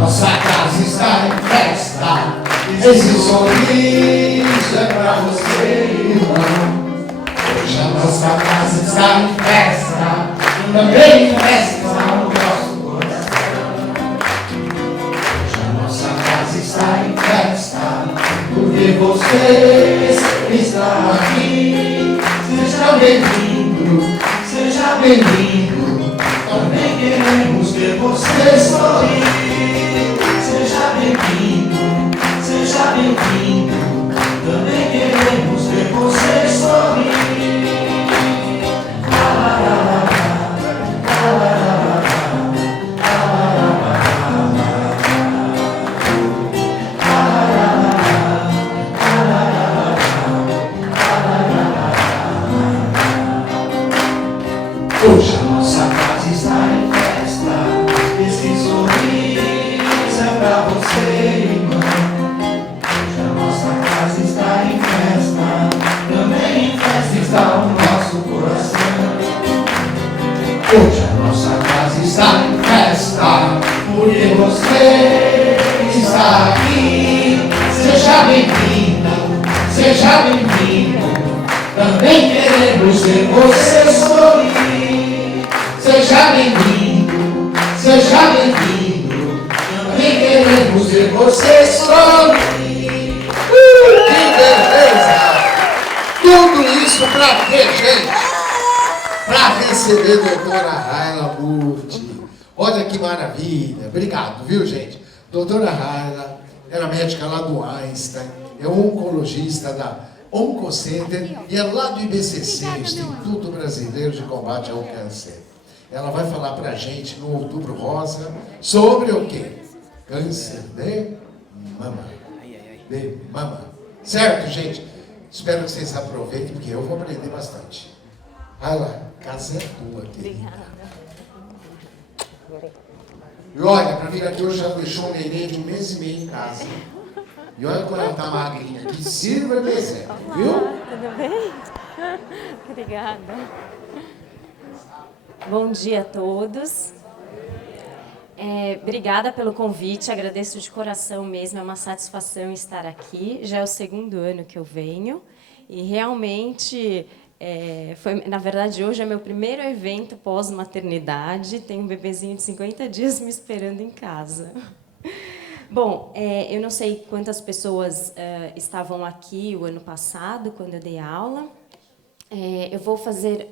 Nossa casa está em festa. Esse sorriso é pra você, irmão. Hoje a nossa casa está em festa. Também em festa está o nosso coração. Hoje a nossa casa está em festa. Porque você está aqui. Seja bem-vindo, seja bem-vindo. Também queremos ver você sorrir. Seja bem-vindo, seja bem-vindo. Também queremos ver você sorrir. Hoje a nossa casa está em festa. Esse sorriso é pra você, irmão. Hoje a nossa casa está em festa. Também em festa está o nosso coração. Hoje a nossa casa está em festa. Porque você está aqui. Seja bem-vindo, seja bem-vindo. Também queremos ver você sorrir. Seja bem-vindo, seja bem-vindo. Também queremos ver você sorrir. Que beleza! Tudo isso pra quê, gente? Pra receber a doutora Raila Burti. Olha que maravilha. Obrigado, viu, gente? Doutora Raila era médica lá do Einstein, é oncologista da Oncocenter e é lá do IBCC, Instituto Brasileiro de Combate ao Câncer. Ela vai falar pra gente no Outubro Rosa sobre o quê? Câncer de mama. De mama. Certo, gente? Espero que vocês aproveitem, porque eu vou aprender bastante. Vai lá, casa é tua, querida. E olha, pra vir aqui hoje já deixou um neném de 1 mês e meio em casa. E olha como ela tá magrinha. Que sirva de exemplo, viu? Tudo bem? Obrigada. Bom dia a todos. Obrigada pelo convite, agradeço de coração mesmo, é uma satisfação estar aqui. Já é o 2º ano que eu venho e realmente, na verdade, hoje é meu primeiro evento pós-maternidade. Tenho um bebezinho de 50 dias me esperando em casa. Bom, eu não sei quantas pessoas estavam aqui o ano passado, quando eu dei aula.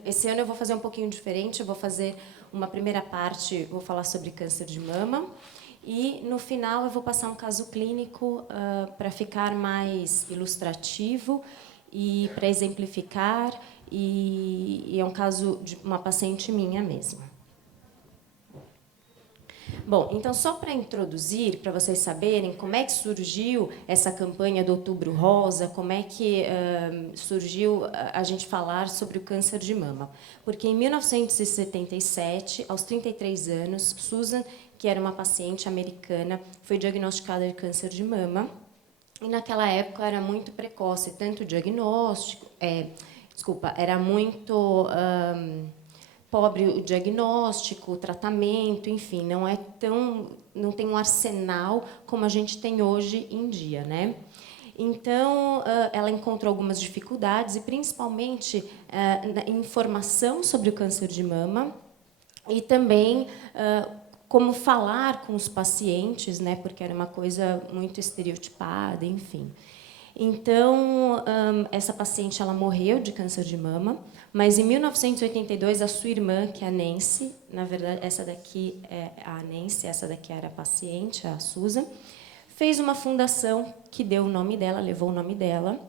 Esse ano eu vou fazer um pouquinho diferente, eu vou fazer uma primeira parte, vou falar sobre câncer de mama, e no final eu vou passar um caso clínico para ficar mais ilustrativo e para exemplificar, e é um caso de uma paciente minha mesmo. Bom, então, só para introduzir, para vocês saberem como é que surgiu essa campanha do Outubro Rosa, como é que surgiu a gente falar sobre o câncer de mama. Porque em 1977, aos 33 anos, Susan, que era uma paciente americana, foi diagnosticada de câncer de mama. E naquela época era muito precoce, tanto o diagnóstico, era muito pobre o diagnóstico, o tratamento, enfim, não tem um arsenal como a gente tem hoje em dia, né? Então, ela encontrou algumas dificuldades, e principalmente na informação sobre o câncer de mama, e também como falar com os pacientes, né? Porque era uma coisa muito estereotipada, enfim. Então, essa paciente ela morreu de câncer de mama, mas em 1982 a sua irmã, que é a Nancy, na verdade essa daqui é a Nancy, essa daqui era a paciente, a Susan, fez uma fundação que deu o nome dela, levou o nome dela,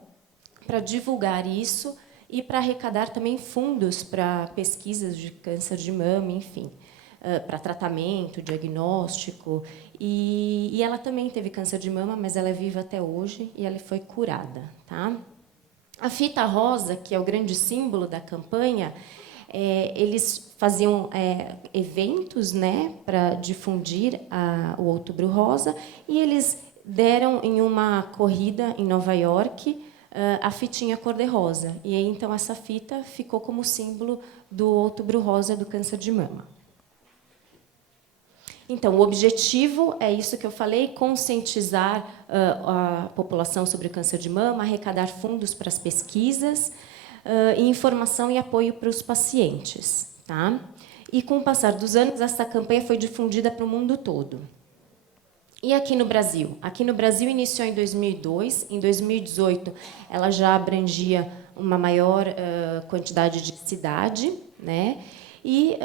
para divulgar isso e para arrecadar também fundos para pesquisas de câncer de mama, enfim, para tratamento, diagnóstico. E ela também teve câncer de mama, mas ela é viva até hoje e ela foi curada, tá? A fita rosa, que é o grande símbolo da campanha, eles faziam eventos, né, para difundir o Outubro Rosa, e eles deram em uma corrida em Nova York a fitinha cor-de-rosa. E aí, então, essa fita ficou como símbolo do Outubro Rosa do câncer de mama. Então, o objetivo é isso que eu falei, conscientizar a população sobre o câncer de mama, arrecadar fundos para as pesquisas, e informação e apoio para os pacientes. Tá? E, com o passar dos anos, essa campanha foi difundida para o mundo todo. E aqui no Brasil? Aqui no Brasil iniciou em 2002, em 2018 ela já abrangia uma maior quantidade de cidade, né? E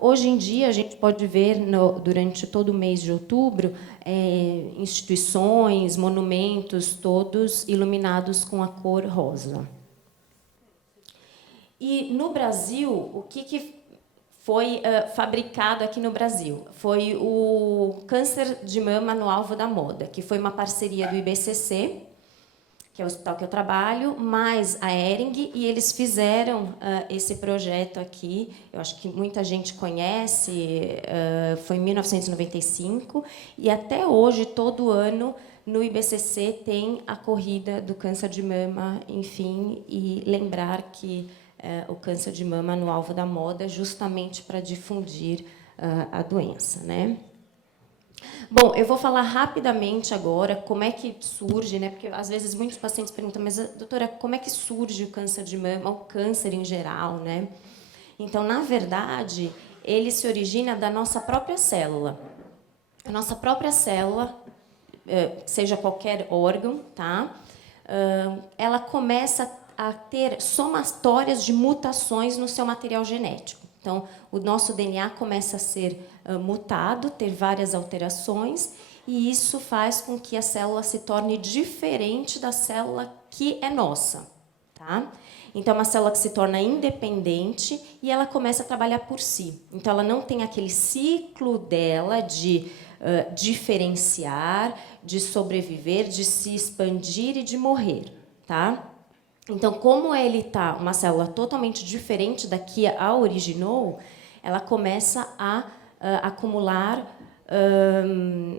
hoje em dia a gente pode ver durante todo o mês de outubro instituições, monumentos, todos iluminados com a cor rosa. E no Brasil, o que foi fabricado aqui no Brasil? Foi o câncer de mama no alvo da moda, que foi uma parceria do IBCC, que é o hospital que eu trabalho, mais a Hering, e eles fizeram esse projeto aqui, eu acho que muita gente conhece, foi em 1995, e até hoje, todo ano, no IBCC tem a corrida do câncer de mama, enfim, e lembrar que o câncer de mama no alvo da moda, justamente para difundir a doença, né? Bom, eu vou falar rapidamente agora como é que surge, né? Porque às vezes muitos pacientes perguntam, mas doutora, como é que surge o câncer de mama, o câncer em geral, né? Então, na verdade, ele se origina da nossa própria célula. A nossa própria célula, seja qualquer órgão, tá? Ela começa a ter somatórias de mutações no seu material genético. Então, o nosso DNA começa a ser mutado, ter várias alterações, e isso faz com que a célula se torne diferente da célula que é nossa. Tá? Então, é uma célula que se torna independente e ela começa a trabalhar por si. Então, ela não tem aquele ciclo dela de diferenciar, de sobreviver, de se expandir e de morrer. Tá? Então, como ele está uma célula totalmente diferente da que a originou, ela começa a acumular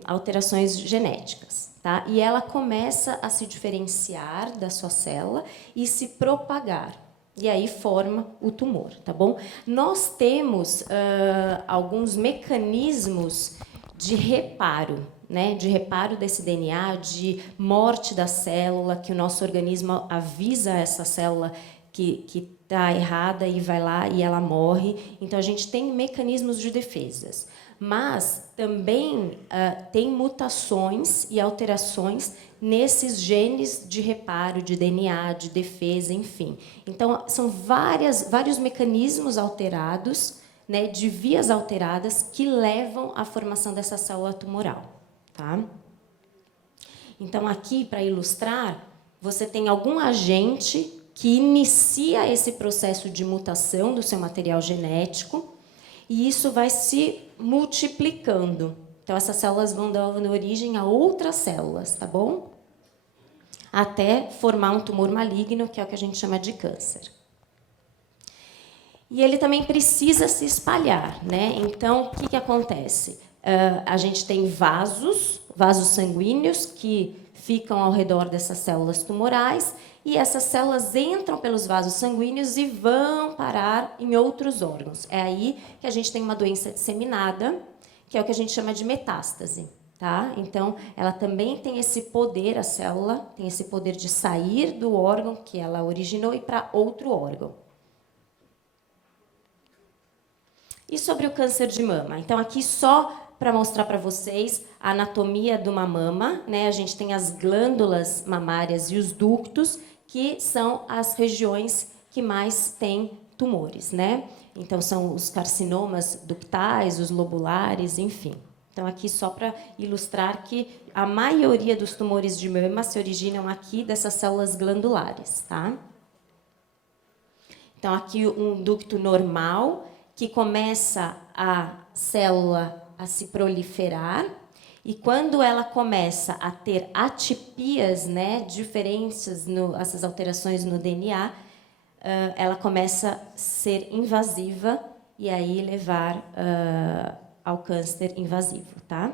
alterações genéticas. Tá? E ela começa a se diferenciar da sua célula e se propagar. E aí forma o tumor. Tá bom? Nós temos alguns mecanismos de reparo, né, de reparo desse DNA, de morte da célula, que o nosso organismo avisa essa célula que está errada e vai lá e ela morre. Então, a gente tem mecanismos de defesas. Mas também tem mutações e alterações nesses genes de reparo, de DNA, de defesa, enfim. Então, são vários mecanismos alterados, né, de vias alteradas que levam à formação dessa célula tumoral. Tá? Então, aqui, para ilustrar, você tem algum agente que inicia esse processo de mutação do seu material genético e isso vai se multiplicando. Então, essas células vão dando origem a outras células, tá bom? Até formar um tumor maligno, que é o que a gente chama de câncer. E ele também precisa se espalhar, né? Então, o que acontece? A gente tem vasos sanguíneos que ficam ao redor dessas células tumorais e essas células entram pelos vasos sanguíneos e vão parar em outros órgãos. É aí que a gente tem uma doença disseminada, que é o que a gente chama de metástase. Tá? Então, ela também tem esse poder, a célula tem esse poder de sair do órgão que ela originou e para outro órgão. E sobre o câncer de mama? Então, aqui só para mostrar para vocês a anatomia de uma mama, né? A gente tem as glândulas mamárias e os ductos, que são as regiões que mais têm tumores, né? Então, são os carcinomas ductais, os lobulares, enfim. Então, aqui só para ilustrar que a maioria dos tumores de mama se originam aqui dessas células glandulares, tá? Então, aqui um ducto normal, que começa a célula a se proliferar, e quando ela começa a ter atipias, né, diferenças, essas alterações no DNA, ela começa a ser invasiva e aí levar ao câncer invasivo, tá?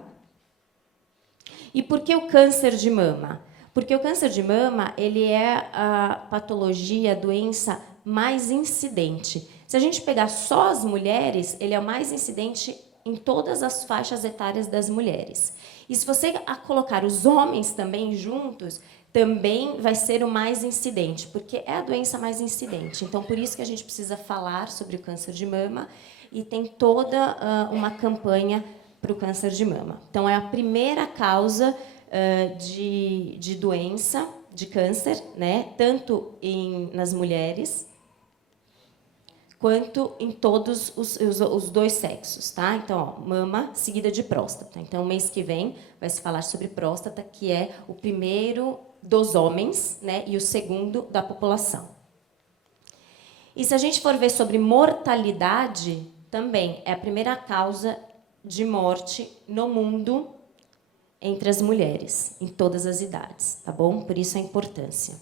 E por que o câncer de mama? Porque o câncer de mama, ele é a patologia, a doença mais incidente. Se a gente pegar só as mulheres, ele é o mais incidente em todas as faixas etárias das mulheres. E se você colocar os homens também juntos, também vai ser o mais incidente, porque é a doença mais incidente. Então, por isso que a gente precisa falar sobre o câncer de mama e tem toda uma campanha para o câncer de mama. Então, é a primeira causa de doença, de câncer, né? Tanto nas mulheres, quanto em todos os dois sexos, tá? Então, ó, mama seguida de próstata. Então, mês que vem vai se falar sobre próstata, que é o primeiro dos homens, né? E o segundo da população. E se a gente for ver sobre mortalidade, também é a primeira causa de morte no mundo entre as mulheres, em todas as idades, tá bom? Por isso a importância.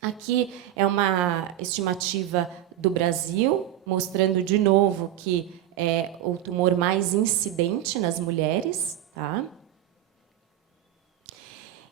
Aqui é uma estimativa do Brasil, mostrando de novo que é o tumor mais incidente nas mulheres, tá?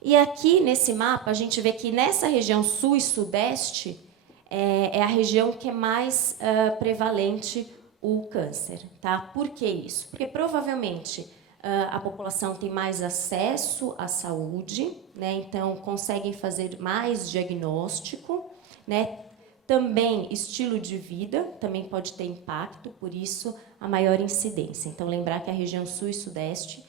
E aqui nesse mapa a gente vê que nessa região sul e sudeste é a região que é mais prevalente o câncer, tá? Por que isso? Porque provavelmente a população tem mais acesso à saúde, né? Então conseguem fazer mais diagnóstico, né? Também estilo de vida também pode ter impacto, por isso a maior incidência. Então lembrar que a região sul e sudeste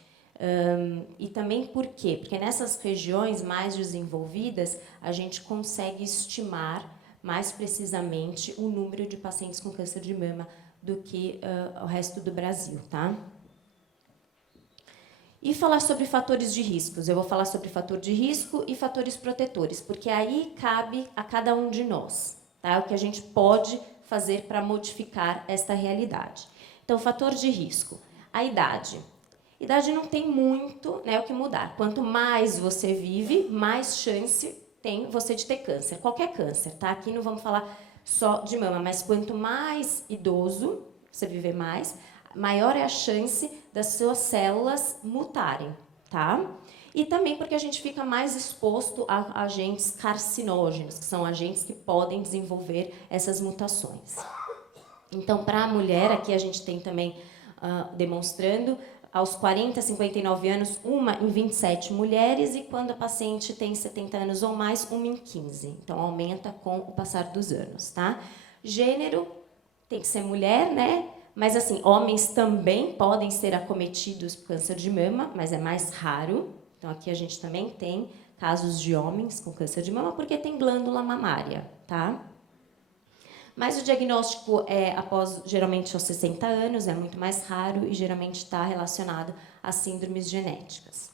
e também por quê? Porque nessas regiões mais desenvolvidas a gente consegue estimar mais precisamente o número de pacientes com câncer de mama do que o resto do Brasil, tá? E falar sobre fatores de riscos. Eu vou falar sobre fator de risco e fatores protetores, porque aí cabe a cada um de nós, tá? O que a gente pode fazer para modificar esta realidade. Então, fator de risco. A idade. Idade não tem muito, né, o que mudar. Quanto mais você vive, mais chance tem você de ter câncer. Qualquer câncer, tá? Aqui não vamos falar só de mama, mas quanto mais idoso você viver mais, maior é a chance das suas células mutarem, tá? E também porque a gente fica mais exposto a agentes carcinógenos, que são agentes que podem desenvolver essas mutações. Então, para a mulher, aqui a gente tem também demonstrando, aos 40, 59 anos, 1 em 27 mulheres, e quando a paciente tem 70 anos ou mais, 1 em 15. Então, aumenta com o passar dos anos, tá? Gênero, tem que ser mulher, né? Mas, assim, homens também podem ser acometidos por câncer de mama, mas é mais raro. Então, aqui a gente também tem casos de homens com câncer de mama, porque tem glândula mamária, tá? Mas o diagnóstico é após, geralmente, aos 60 anos, é muito mais raro e geralmente está relacionado a síndromes genéticas.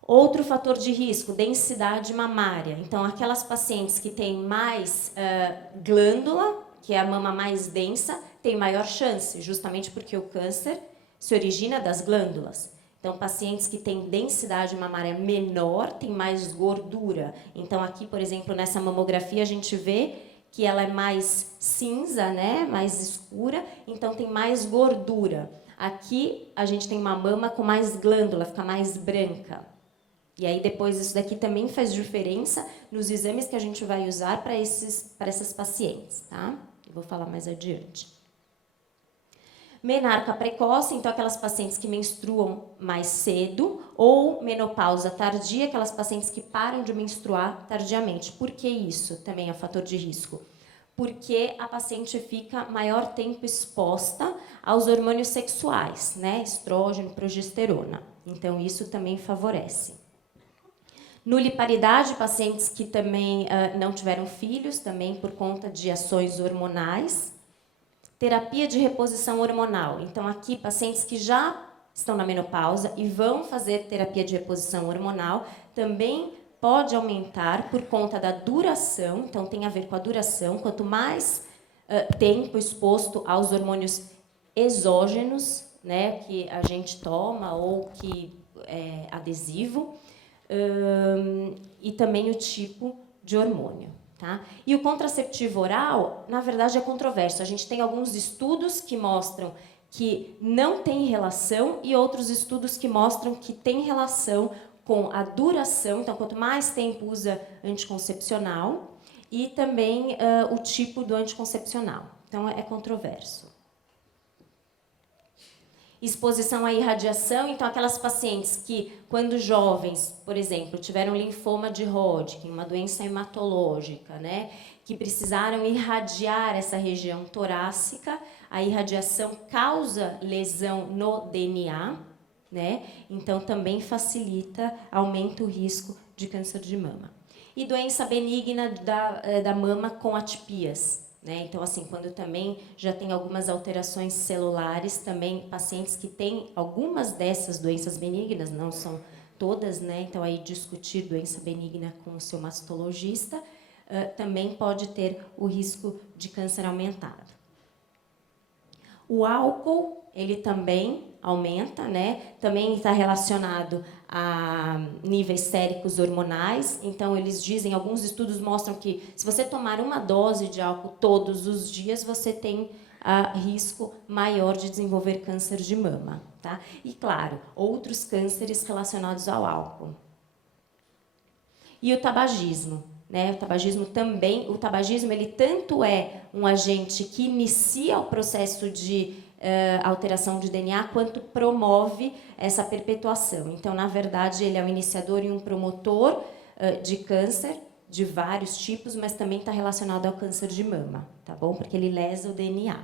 Outro fator de risco, densidade mamária. Então, aquelas pacientes que têm mais glândula, que é a mama mais densa, tem maior chance, justamente porque o câncer se origina das glândulas. Então, pacientes que têm densidade mamária menor têm mais gordura. Então, aqui, por exemplo, nessa mamografia, a gente vê que ela é mais cinza, né, mais escura, então tem mais gordura. Aqui a gente tem uma mama com mais glândula, fica mais branca. E aí depois isso daqui também faz diferença nos exames que a gente vai usar para essas pacientes, tá? Eu vou falar mais adiante. Menarca precoce, então aquelas pacientes que menstruam mais cedo, ou menopausa tardia, aquelas pacientes que param de menstruar tardiamente. Por que isso também é fator de risco? Porque a paciente fica maior tempo exposta aos hormônios sexuais, né? Estrógeno, progesterona. Então, isso também favorece. Nuliparidade, pacientes que também não tiveram filhos, também por conta de ações hormonais. Terapia de reposição hormonal. Então, aqui, pacientes que já estão na menopausa e vão fazer terapia de reposição hormonal, também pode aumentar por conta da duração. Então, tem a ver com a duração. Quanto mais tempo exposto aos hormônios exógenos, né, que a gente toma ou que é adesivo, e também o tipo de hormônio. Tá? E o contraceptivo oral, na verdade, é controverso. A gente tem alguns estudos que mostram que não tem relação e outros estudos que mostram que tem relação com a duração. Então, quanto mais tempo usa anticoncepcional e também o tipo do anticoncepcional. Então, é controverso. Exposição à irradiação, então aquelas pacientes que, quando jovens, por exemplo, tiveram linfoma de Hodgkin, uma doença hematológica, né, que precisaram irradiar essa região torácica, a irradiação causa lesão no DNA, né, então também facilita, aumenta o risco de câncer de mama. E doença benigna da mama com atipias. Né? Então, assim, quando também já tem algumas alterações celulares, também pacientes que têm algumas dessas doenças benignas, não são todas, né? Então, aí discutir doença benigna com o seu mastologista também pode ter o risco de câncer aumentado. O álcool, ele também aumenta, né? Também está relacionado a níveis séricos hormonais. Então, eles dizem, alguns estudos mostram que se você tomar uma dose de álcool todos os dias, você tem risco maior de desenvolver câncer de mama, tá? E, claro, outros cânceres relacionados ao álcool. E o tabagismo, né? O tabagismo ele tanto é um agente que inicia o processo de alteração de DNA, quanto promove essa perpetuação. Então, na verdade, ele é um iniciador e um promotor de câncer, de vários tipos, mas também está relacionado ao câncer de mama, tá bom? Porque ele lesa o DNA.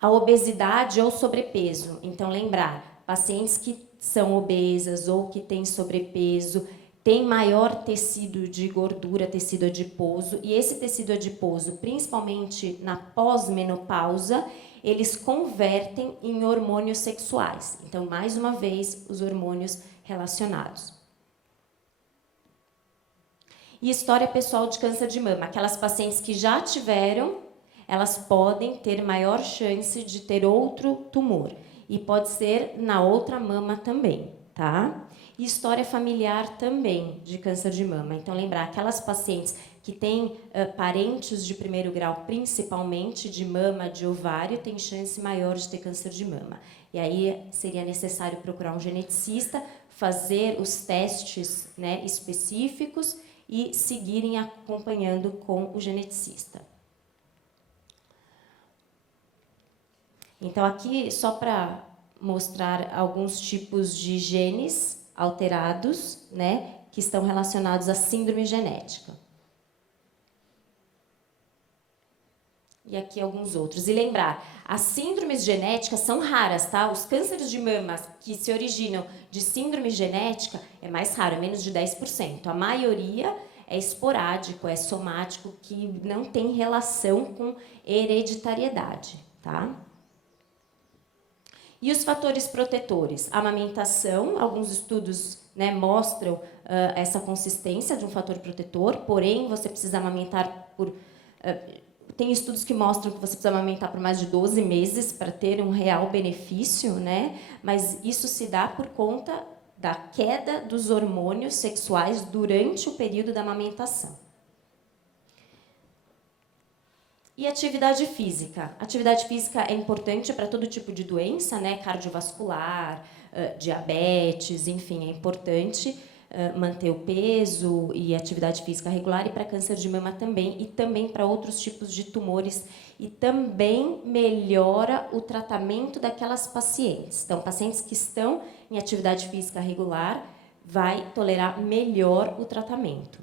A obesidade ou sobrepeso. Então, lembrar, pacientes que são obesas ou que têm sobrepeso, tem maior tecido de gordura, tecido adiposo, e esse tecido adiposo, principalmente na pós-menopausa, eles convertem em hormônios sexuais. Então, mais uma vez, os hormônios relacionados. E história pessoal de câncer de mama. Aquelas pacientes que já tiveram, elas podem ter maior chance de ter outro tumor. E pode ser na outra mama também, tá? E história familiar também de câncer de mama. Então, lembrar, aquelas pacientes que têm parentes de primeiro grau, principalmente de mama, de ovário, têm chance maior de ter câncer de mama. E aí seria necessário procurar um geneticista, fazer os testes, né, específicos e seguirem acompanhando com o geneticista. Então, aqui, só para mostrar alguns tipos de genes alterados, né, que estão relacionados à síndrome genética. E aqui alguns outros. E lembrar, as síndromes genéticas são raras, tá? Os cânceres de mama que se originam de síndrome genética é mais raro, é menos de 10%. A maioria é esporádico, é somático, que não tem relação com hereditariedade, tá? E os fatores protetores? A amamentação, alguns estudos, né, mostram essa consistência de um fator protetor, porém, você precisa amamentar por... tem estudos que mostram que você precisa amamentar por mais de 12 meses para ter um real benefício, né? Mas isso se dá por conta da queda dos hormônios sexuais durante o período da amamentação. E atividade física. Atividade física é importante para todo tipo de doença, né? Cardiovascular, diabetes, enfim, é importante manter o peso e atividade física regular, e para câncer de mama também, e também para outros tipos de tumores, e também melhora o tratamento daquelas pacientes. Então, pacientes que estão em atividade física regular vai tolerar melhor o tratamento.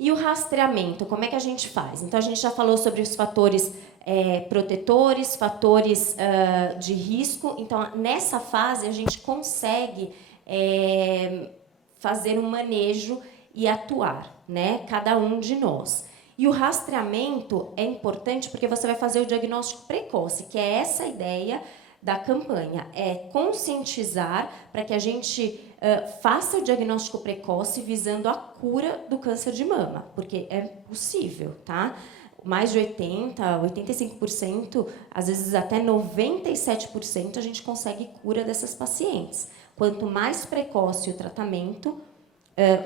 E o rastreamento, como é que a gente faz? Então, a gente já falou sobre os fatores protetores, fatores de risco. Então, nessa fase, a gente consegue fazer um manejo e atuar, né? Cada um de nós. E o rastreamento é importante porque você vai fazer o diagnóstico precoce, que é essa ideia da campanha, é conscientizar para que a gente faça o diagnóstico precoce visando a cura do câncer de mama, porque é possível, tá? Mais de 80%, 85%, às vezes até 97% a gente consegue cura dessas pacientes. Quanto mais precoce o tratamento,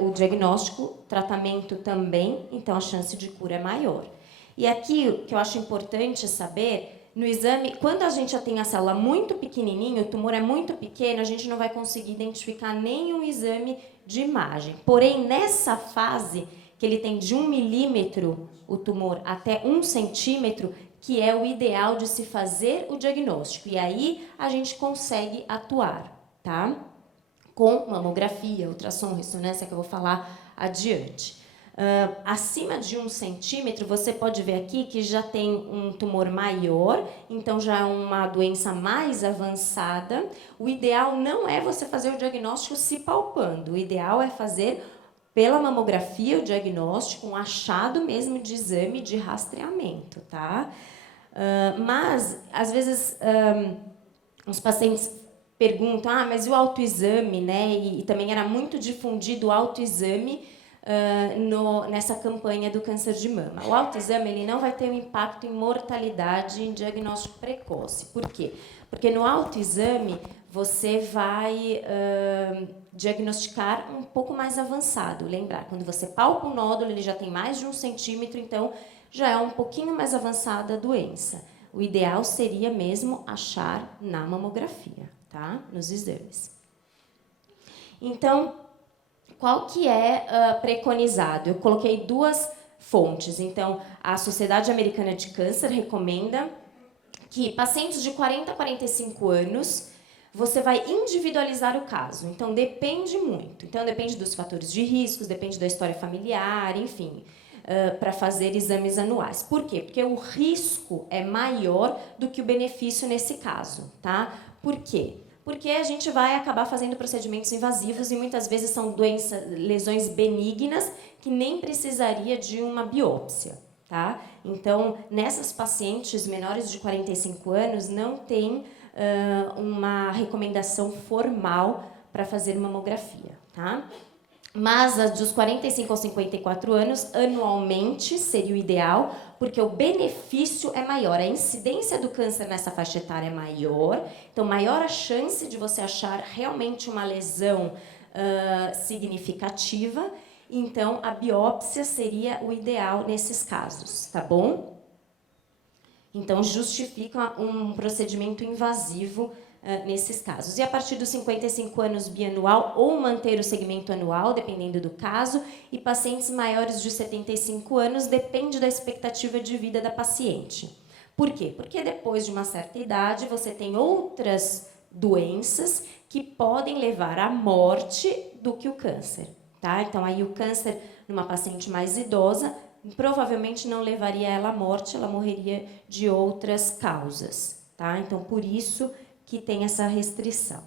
o diagnóstico, tratamento também, então a chance de cura é maior. E aqui o que eu acho importante saber, no exame, quando a gente já tem a célula muito pequenininha, o tumor é muito pequeno, a gente não vai conseguir identificar nenhum exame de imagem. Porém, nessa fase, que ele tem de 1 milímetro o tumor até 1 centímetro, que é o ideal de se fazer o diagnóstico. E aí a gente consegue atuar, tá? Com mamografia, ultrassom, ressonância, que eu vou falar adiante. Acima de 1 centímetro, você pode ver aqui que já tem um tumor maior, então já é uma doença mais avançada. O ideal não é você fazer o diagnóstico se palpando, o ideal é fazer pela mamografia o diagnóstico, um achado mesmo de exame de rastreamento, tá? Mas, às vezes, os pacientes perguntam, mas e o autoexame, né? E também era muito difundido o autoexame nessa campanha do câncer de mama. O autoexame ele não vai ter um impacto em mortalidade em diagnóstico precoce. Por quê? Porque no autoexame você vai diagnosticar um pouco mais avançado. Lembrar, quando você palpa o nódulo, ele já tem mais de 1 centímetro, então já é um pouquinho mais avançada a doença. O ideal seria mesmo achar na mamografia, tá? Nos exames. Então, qual que é preconizado? Eu coloquei 2 fontes. Então, a Sociedade Americana de Câncer recomenda que pacientes de 40 a 45 anos, você vai individualizar o caso. Então, depende muito. Então, depende dos fatores de riscos, depende da história familiar, enfim, para fazer exames anuais. Por quê? Porque o risco é maior do que o benefício nesse caso, tá? Por quê? Porque a gente vai acabar fazendo procedimentos invasivos e muitas vezes são lesões benignas que nem precisaria de uma biópsia, tá? Então, nessas pacientes menores de 45 anos, não tem uma recomendação formal para fazer mamografia, tá? Mas a dos 45 aos 54 anos, anualmente, seria o ideal, porque o benefício é maior. A incidência do câncer nessa faixa etária é maior, então maior a chance de você achar realmente uma lesão significativa. Então, a biópsia seria o ideal nesses casos, tá bom? Então, justifica um procedimento invasivo nesses casos. E a partir dos 55 anos bianual ou manter o segmento anual, dependendo do caso, e pacientes maiores de 75 anos, depende da expectativa de vida da paciente. Por quê? Porque depois de uma certa idade, você tem outras doenças que podem levar à morte do que o câncer, tá? Então, aí o câncer numa paciente mais idosa provavelmente não levaria ela à morte, ela morreria de outras causas, tá? Então, por isso que tem essa restrição.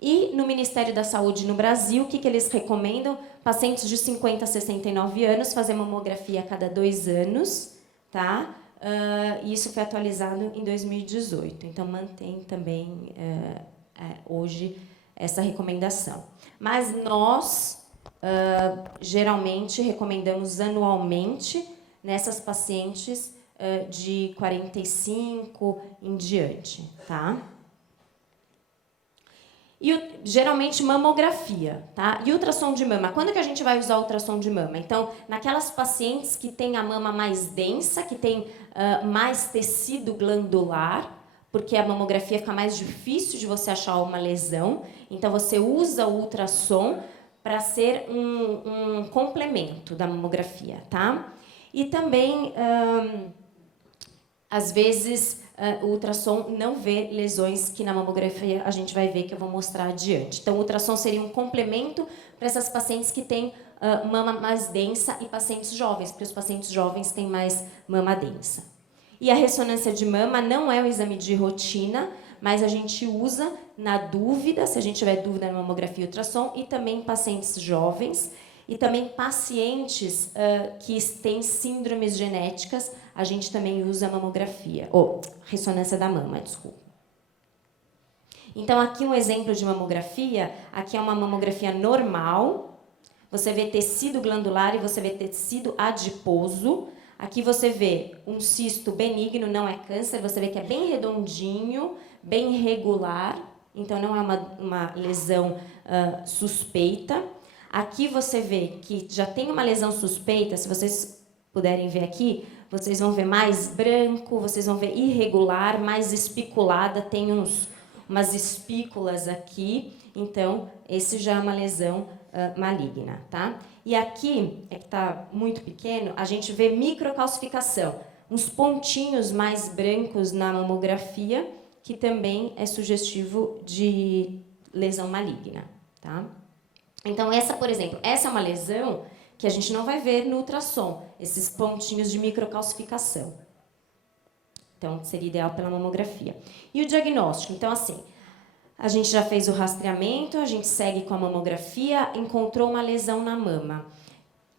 E no Ministério da Saúde no Brasil, o que eles recomendam? Pacientes de 50 a 69 anos, fazer mamografia a cada 2 anos, tá? Isso foi atualizado em 2018, então mantém também hoje essa recomendação. Mas nós, geralmente, recomendamos anualmente nessas pacientes de 45 em diante, tá? E geralmente mamografia, tá? E ultrassom de mama. Quando que a gente vai usar ultrassom de mama? Então, naquelas pacientes que têm a mama mais densa, que tem mais tecido glandular, porque a mamografia fica mais difícil de você achar uma lesão. Então, você usa o ultrassom para ser um complemento da mamografia, tá? E também às vezes, o ultrassom não vê lesões que na mamografia a gente vai ver, que eu vou mostrar adiante. Então, o ultrassom seria um complemento para essas pacientes que têm mama mais densa e pacientes jovens, porque os pacientes jovens têm mais mama densa. E a ressonância de mama não é um exame de rotina, mas a gente usa na dúvida, se a gente tiver dúvida na mamografia e ultrassom, e também em pacientes jovens, e também pacientes que têm síndromes genéticas, a gente também usa mamografia, ou ressonância da mama, desculpa. Então, aqui um exemplo de mamografia, aqui é uma mamografia normal, você vê tecido glandular e você vê tecido adiposo. Aqui você vê um cisto benigno, não é câncer, você vê que é bem redondinho, bem regular, então não é uma lesão suspeita. Aqui você vê que já tem uma lesão suspeita, se vocês puderem ver aqui, vocês vão ver mais branco, vocês vão ver irregular, mais espiculada, tem umas espículas aqui, então esse já é uma lesão maligna, tá? E aqui, é que está muito pequeno, a gente vê microcalcificação. uns pontinhos mais brancos na mamografia, que também é sugestivo de lesão maligna, tá? Então, essa, por exemplo, essa é uma lesão que a gente não vai ver no ultrassom, esses pontinhos de microcalcificação. Então, seria ideal pela mamografia. E o diagnóstico? Então, assim, a gente já fez o rastreamento, a gente segue com a mamografia, encontrou uma lesão na mama.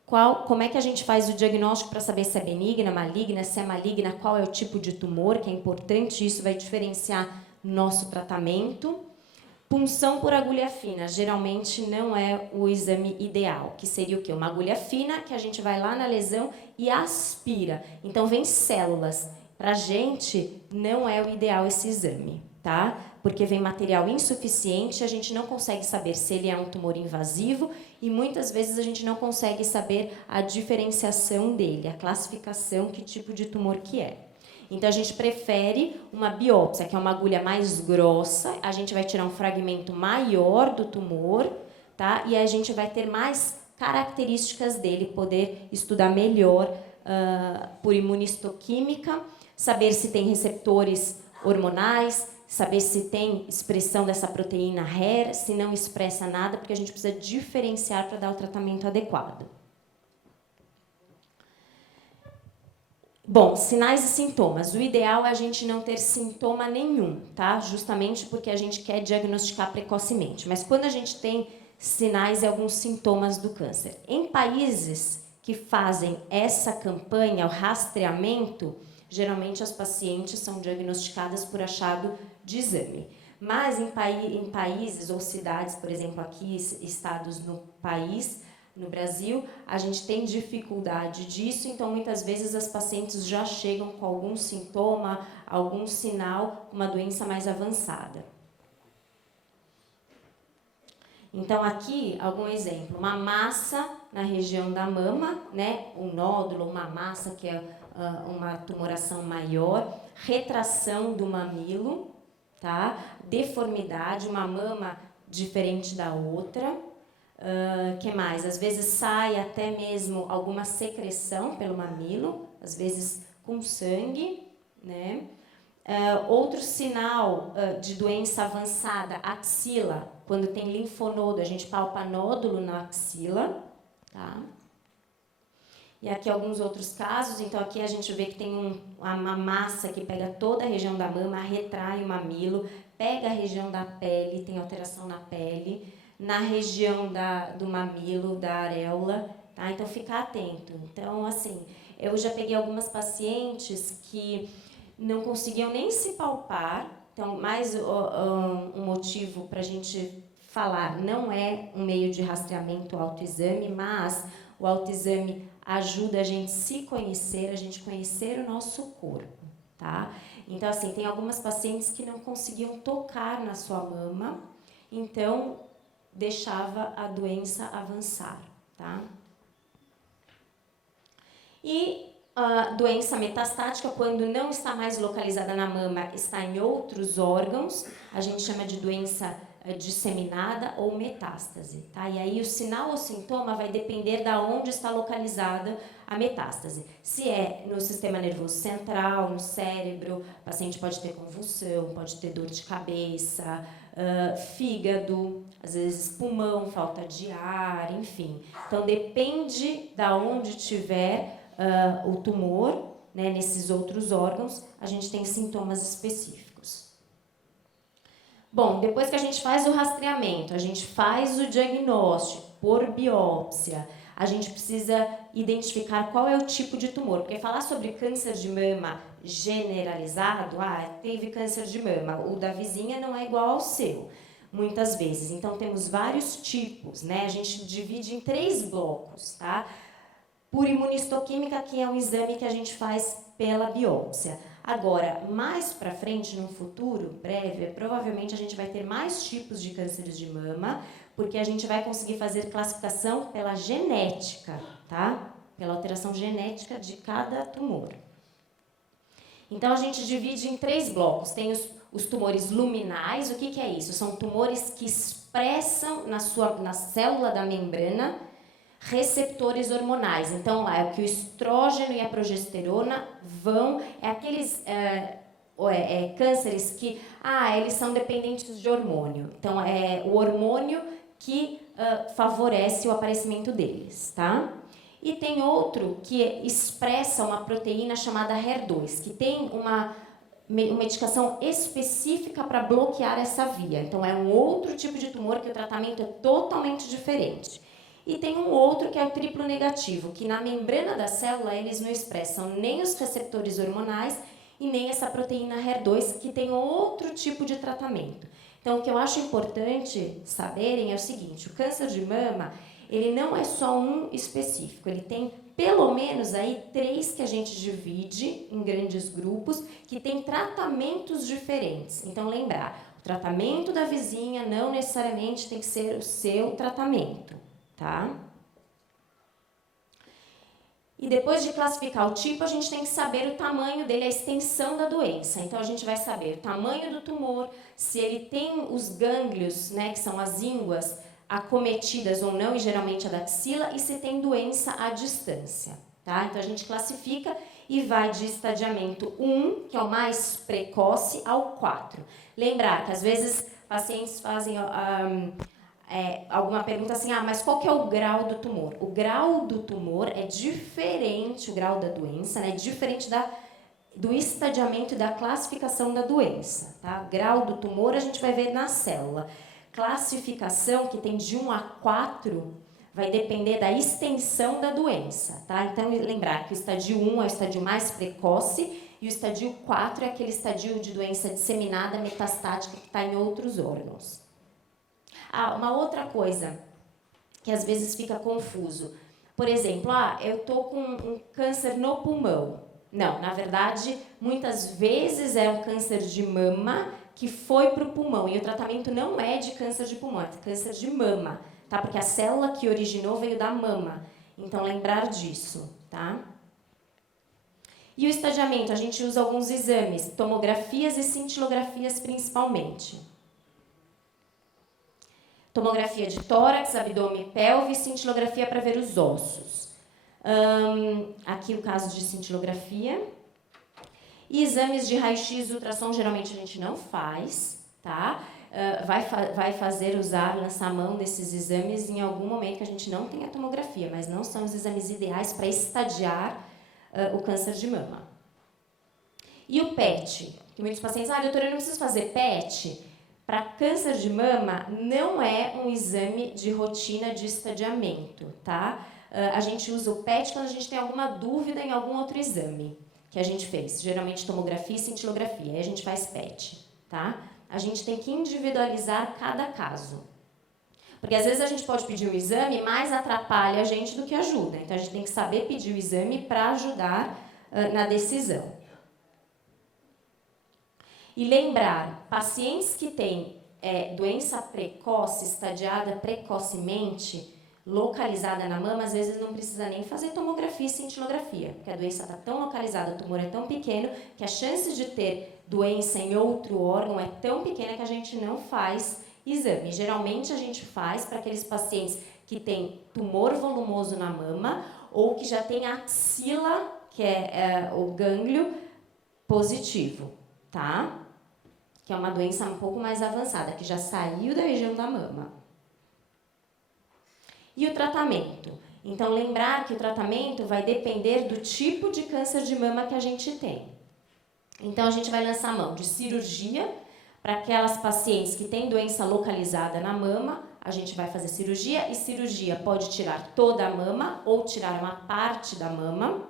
Como é que a gente faz o diagnóstico para saber se é benigna, maligna, se é maligna, qual é o tipo de tumor, que é importante, isso vai diferenciar nosso tratamento. Punção por agulha fina, geralmente não é o exame ideal, que seria o quê? Uma agulha fina que a gente vai lá na lesão e aspira. Então, vem células. Para a gente, não é o ideal esse exame, tá? Porque vem material insuficiente, a gente não consegue saber se ele é um tumor invasivo e muitas vezes a gente não consegue saber a diferenciação dele, a classificação, que tipo de tumor que é. Então, a gente prefere uma biópsia, que é uma agulha mais grossa, a gente vai tirar um fragmento maior do tumor, tá? E a gente vai ter mais características dele, poder estudar melhor por imunistoquímica, saber se tem receptores hormonais, saber se tem expressão dessa proteína HER, se não expressa nada, porque a gente precisa diferenciar para dar o tratamento adequado. Bom, sinais e sintomas. O ideal é a gente não ter sintoma nenhum, tá? Justamente porque a gente quer diagnosticar precocemente. Mas quando a gente tem sinais e alguns sintomas do câncer. Em países que fazem essa campanha, o rastreamento, geralmente as pacientes são diagnosticadas por achado de exame. Mas em países ou cidades, por exemplo, aqui, estados no país, no Brasil, a gente tem dificuldade disso, então muitas vezes as pacientes já chegam com algum sintoma, algum sinal, uma doença mais avançada. Então aqui, algum exemplo, uma massa na região da mama, né? Um nódulo, uma massa que é uma tumoração maior, retração do mamilo, tá? Deformidade, uma mama diferente da outra. Que mais? Às vezes sai até mesmo alguma secreção pelo mamilo, às vezes com sangue, né? Outro sinal de doença avançada, axila, quando tem linfonodo, a gente palpa nódulo na axila, tá? E aqui alguns outros casos, então aqui a gente vê que tem uma massa que pega toda a região da mama, retrai o mamilo, pega a região da pele, tem alteração na pele, na região do mamilo, da areola, tá? Então, ficar atento. Então, assim, eu já peguei algumas pacientes que não conseguiam nem se palpar, então, mais um motivo para a gente falar, não é um meio de rastreamento autoexame, mas o autoexame ajuda a gente se conhecer, a gente conhecer o nosso corpo, tá? Então, assim, tem algumas pacientes que não conseguiam tocar na sua mama, então deixava a doença avançar, tá? E a doença metastática, quando não está mais localizada na mama, está em outros órgãos, a gente chama de doença disseminada ou metástase, tá? E aí o sinal ou sintoma vai depender de onde está localizada a metástase. Se é no sistema nervoso central, no cérebro, o paciente pode ter convulsão, pode ter dor de cabeça, fígado, às vezes pulmão, falta de ar, enfim. Então, depende de onde tiver o tumor, né, nesses outros órgãos, a gente tem sintomas específicos. Bom, depois que a gente faz o rastreamento, a gente faz o diagnóstico por biópsia, a gente precisa identificar qual é o tipo de tumor, porque falar sobre câncer de mama generalizado, teve câncer de mama, o da vizinha não é igual ao seu, muitas vezes. Então, temos vários tipos, né? A gente divide em 3 blocos, tá? Por imunistoquímica, que é um exame que a gente faz pela biópsia. Agora, mais para frente, no futuro breve, provavelmente a gente vai ter mais tipos de cânceres de mama, porque a gente vai conseguir fazer classificação pela genética, tá? Pela alteração genética de cada tumor. Então, a gente divide em 3 blocos. Tem os tumores luminais. O que é isso? São tumores que expressam na célula da membrana receptores hormonais. Então, é que o estrógeno e a progesterona vão... É aqueles cânceres que... eles são dependentes de hormônio. Então, é o hormônio que favorece o aparecimento deles, tá? E tem outro que expressa uma proteína chamada HER2, que tem uma medicação específica para bloquear essa via. Então, é um outro tipo de tumor que o tratamento é totalmente diferente. E tem um outro que é o triplo negativo, que na membrana da célula eles não expressam nem os receptores hormonais e nem essa proteína HER2, que tem outro tipo de tratamento. Então, o que eu acho importante saberem é o seguinte: o câncer de mama, ele não é só um específico, ele tem pelo menos aí 3 que a gente divide em grandes grupos, que tem tratamentos diferentes. Então, lembrar, o tratamento da vizinha não necessariamente tem que ser o seu tratamento, tá? E depois de classificar o tipo, a gente tem que saber o tamanho dele, a extensão da doença. Então, a gente vai saber o tamanho do tumor, se ele tem os gânglios, né, que são as ínguas, acometidas ou não, e geralmente a da axila, e se tem doença à distância, tá? Então, a gente classifica e vai de estadiamento 1, que é o mais precoce, ao 4. Lembrar que, às vezes, pacientes fazem alguma pergunta assim, mas qual que é o grau do tumor? O grau do tumor é diferente, o grau da doença, né, é diferente do estadiamento e da classificação da doença, tá? Grau do tumor a gente vai ver na célula. Classificação, que tem de 1 a 4, vai depender da extensão da doença, tá? Então, lembrar que o estadio 1 é o estadio mais precoce e o estadio 4 é aquele estadio de doença disseminada metastática que está em outros órgãos. Uma outra coisa que às vezes fica confuso. Por exemplo, eu estou com um câncer no pulmão. Não, na verdade, muitas vezes é um câncer de mama que foi para o pulmão. E o tratamento não é de câncer de pulmão, é de câncer de mama, tá? Porque a célula que originou veio da mama. Então, lembrar disso, tá? E o estadiamento, a gente usa alguns exames, tomografias e cintilografias principalmente. Tomografia de tórax, abdômen e pelve, cintilografia para ver os ossos. Aqui o caso de cintilografia. E exames de raio-x e ultrassom, geralmente a gente não faz, tá? Vai lançar a mão desses exames em algum momento que a gente não tem a tomografia, mas não são os exames ideais para estadiar o câncer de mama. E o PET? Que muitos pacientes, doutora, eu não preciso fazer PET? Para câncer de mama, não é um exame de rotina de estadiamento, tá? A gente usa o PET quando a gente tem alguma dúvida em algum outro exame que a gente fez, geralmente tomografia e cintilografia, aí a gente faz PET, tá? A gente tem que individualizar cada caso. Porque às vezes a gente pode pedir um exame, mais atrapalha a gente do que ajuda. Então a gente tem que saber pedir o exame para ajudar na decisão. E lembrar, pacientes que têm doença precoce, estadiada precocemente, localizada na mama, às vezes não precisa nem fazer tomografia e cintilografia, porque a doença está tão localizada, o tumor é tão pequeno, que a chance de ter doença em outro órgão é tão pequena que a gente não faz exame. Geralmente a gente faz para aqueles pacientes que têm tumor volumoso na mama ou que já tem axila, que é o gânglio positivo, tá? Que é uma doença um pouco mais avançada, que já saiu da região da mama. E o tratamento? Então, lembrar que o tratamento vai depender do tipo de câncer de mama que a gente tem. Então, a gente vai lançar a mão de cirurgia para aquelas pacientes que têm doença localizada na mama, a gente vai fazer cirurgia, e cirurgia pode tirar toda a mama ou tirar uma parte da mama.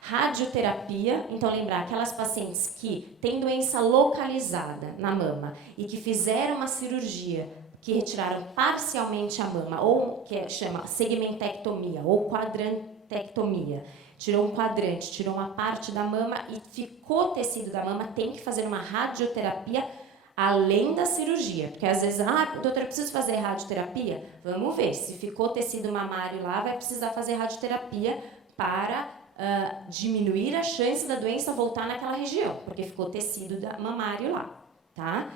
Radioterapia, então lembrar, aquelas pacientes que têm doença localizada na mama e que fizeram uma cirurgia, que retiraram parcialmente a mama, ou que chama segmentectomia ou quadrantectomia, tirou um quadrante, tirou uma parte da mama e ficou tecido da mama, tem que fazer uma radioterapia além da cirurgia, porque às vezes, doutora, eu preciso fazer radioterapia? Vamos ver, se ficou tecido mamário lá, vai precisar fazer radioterapia para diminuir a chance da doença voltar naquela região, porque ficou tecido mamário lá, tá?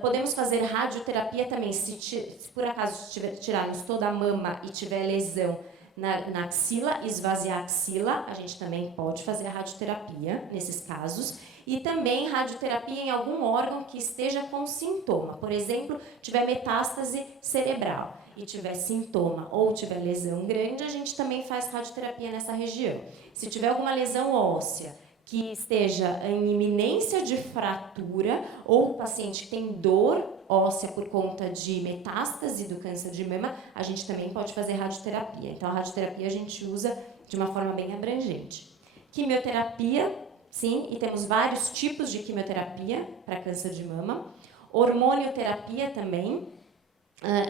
Podemos fazer radioterapia também, se por acaso tirarmos toda a mama e tiver lesão na axila, esvaziar a axila, a gente também pode fazer a radioterapia nesses casos. E também radioterapia em algum órgão que esteja com sintoma. Por exemplo, tiver metástase cerebral e tiver sintoma ou tiver lesão grande, a gente também faz radioterapia nessa região. Se tiver alguma lesão óssea que esteja em iminência de fratura ou o paciente tem dor óssea por conta de metástase do câncer de mama, a gente também pode fazer radioterapia. Então, a radioterapia a gente usa de uma forma bem abrangente. Quimioterapia, sim, e temos vários tipos de quimioterapia para câncer de mama. Hormonioterapia também,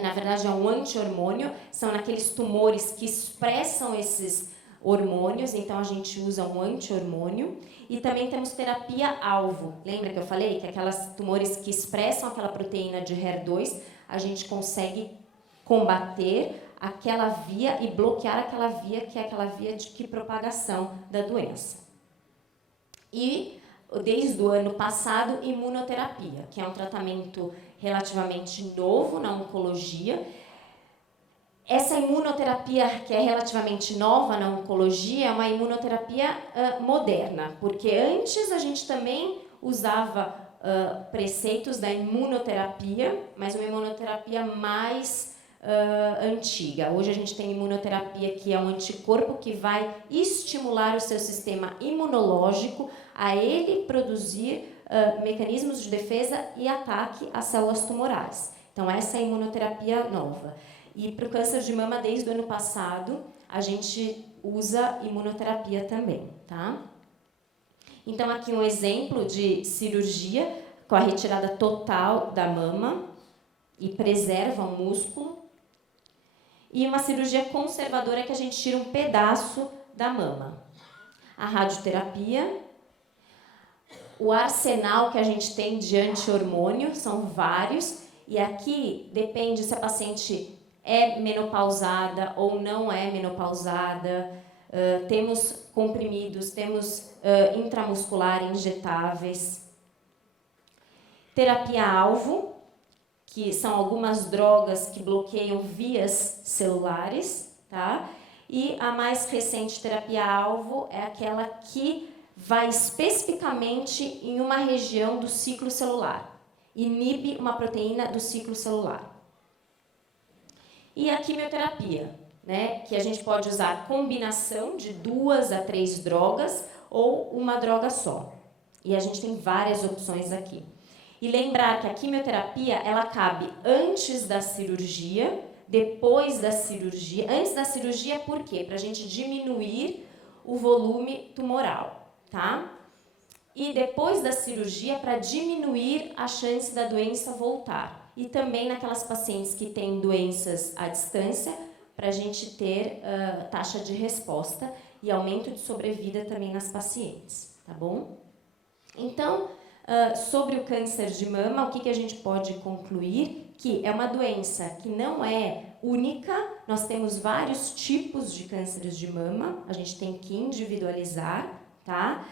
na verdade é um anti-hormônio, são naqueles tumores que expressam esses hormônios, então a gente usa um anti-hormônio. E também temos terapia-alvo. Lembra que eu falei que aquelas tumores que expressam aquela proteína de HER2, a gente consegue combater aquela via e bloquear aquela via que é aquela via de propagação da doença. E, desde o ano passado, imunoterapia, que é um tratamento relativamente novo na oncologia. Essa imunoterapia, que é relativamente nova na oncologia, é uma imunoterapia moderna, porque antes a gente também usava preceitos da imunoterapia, mas uma imunoterapia mais antiga. Hoje a gente tem imunoterapia que é um anticorpo que vai estimular o seu sistema imunológico a ele produzir mecanismos de defesa e ataque às células tumorais. Então, essa é a imunoterapia nova. E para o câncer de mama, desde o ano passado, a gente usa imunoterapia também, tá? Então, aqui um exemplo de cirurgia com a retirada total da mama e preserva o músculo. E uma cirurgia conservadora que a gente tira um pedaço da mama. A radioterapia, o arsenal que a gente tem de anti-hormônio, são vários. E aqui depende se a paciente é menopausada ou não é menopausada. Temos comprimidos, temos intramuscular injetáveis. Terapia-alvo, que são algumas drogas que bloqueiam vias celulares, tá? E a mais recente terapia-alvo é aquela que vai especificamente em uma região do ciclo celular, inibe uma proteína do ciclo celular. E a quimioterapia, né, que a gente pode usar combinação de 2 a 3 drogas ou uma droga só. E a gente tem várias opções aqui. E lembrar que a quimioterapia, ela cabe antes da cirurgia, depois da cirurgia. Antes da cirurgia, por quê? Para a gente diminuir o volume tumoral, tá? E depois da cirurgia, para diminuir a chance da doença voltar. E também naquelas pacientes que têm doenças à distância, para a gente ter taxa de resposta e aumento de sobrevida também nas pacientes, tá bom? Então, sobre o câncer de mama, o que a gente pode concluir? Que é uma doença que não é única, nós temos vários tipos de cânceres de mama, a gente tem que individualizar, tá?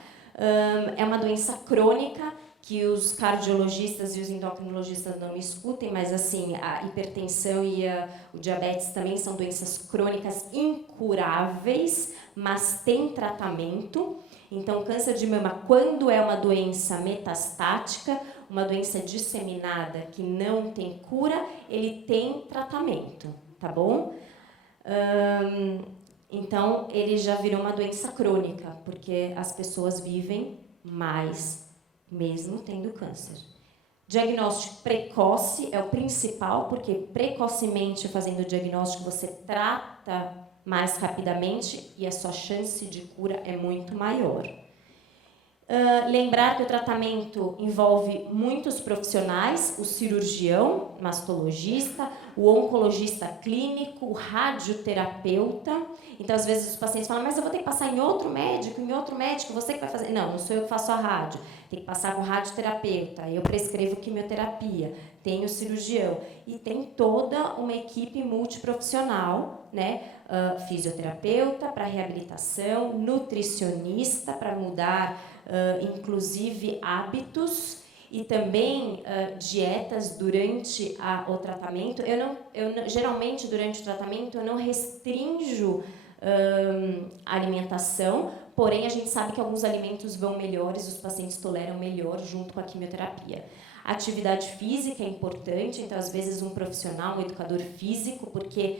É uma doença crônica, que os cardiologistas e os endocrinologistas não me escutem, mas assim, a hipertensão e o diabetes também são doenças crônicas incuráveis, mas tem tratamento. Então, o câncer de mama, quando é uma doença metastática, uma doença disseminada que não tem cura, ele tem tratamento, tá bom? Então, ele já virou uma doença crônica, porque as pessoas vivem mais, mesmo tendo câncer. Diagnóstico precoce é o principal, porque precocemente fazendo o diagnóstico você trata mais rapidamente e a sua chance de cura é muito maior. Lembrar que o tratamento envolve muitos profissionais, o cirurgião, mastologista, o oncologista clínico, o radioterapeuta. Então, às vezes, os pacientes falam, mas eu vou ter que passar em outro médico, você que vai fazer. Não, não sou eu que faço a rádio. Tem que passar com o radioterapeuta, eu prescrevo quimioterapia, tem o cirurgião. E tem toda uma equipe multiprofissional, né? Fisioterapeuta para reabilitação, nutricionista para mudar, inclusive, hábitos e também dietas durante o tratamento. Geralmente, durante o tratamento, eu não restringo a alimentação, porém, a gente sabe que alguns alimentos vão melhores, os pacientes toleram melhor junto com a quimioterapia. A atividade física é importante, então, às vezes, um profissional, um educador físico, porque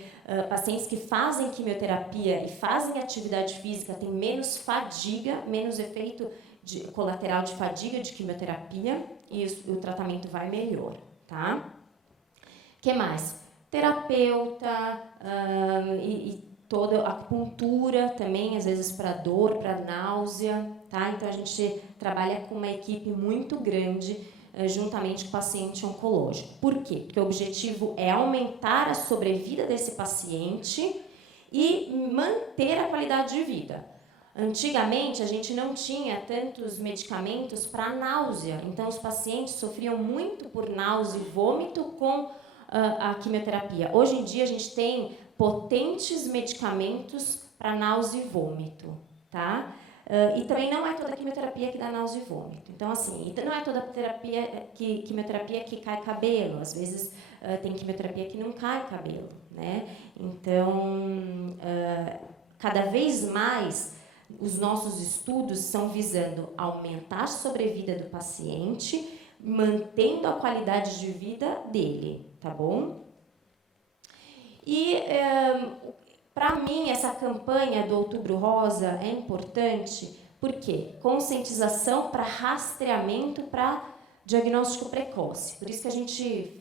pacientes que fazem quimioterapia e fazem atividade física têm menos fadiga, menos efeito colateral de fadiga de quimioterapia, e o tratamento vai melhor, tá? O que mais? Terapeuta e toda a acupuntura também, às vezes para dor, para náusea, tá? Então, a gente trabalha com uma equipe muito grande, juntamente com o paciente oncológico. Por quê? Porque o objetivo é aumentar a sobrevida desse paciente e manter a qualidade de vida. Antigamente, a gente não tinha tantos medicamentos para náusea, então os pacientes sofriam muito por náusea e vômito com a quimioterapia. Hoje em dia, a gente tem potentes medicamentos para náusea e vômito, tá? E também não é toda quimioterapia que dá náusea e vômito. Então, assim, não é toda quimioterapia que cai cabelo. Às vezes, tem quimioterapia que não cai cabelo, né? Então, cada vez mais, os nossos estudos estão visando aumentar a sobrevida do paciente, mantendo a qualidade de vida dele, tá bom? E, para mim, essa campanha do Outubro Rosa é importante, porque conscientização para rastreamento para diagnóstico precoce. Por isso que a gente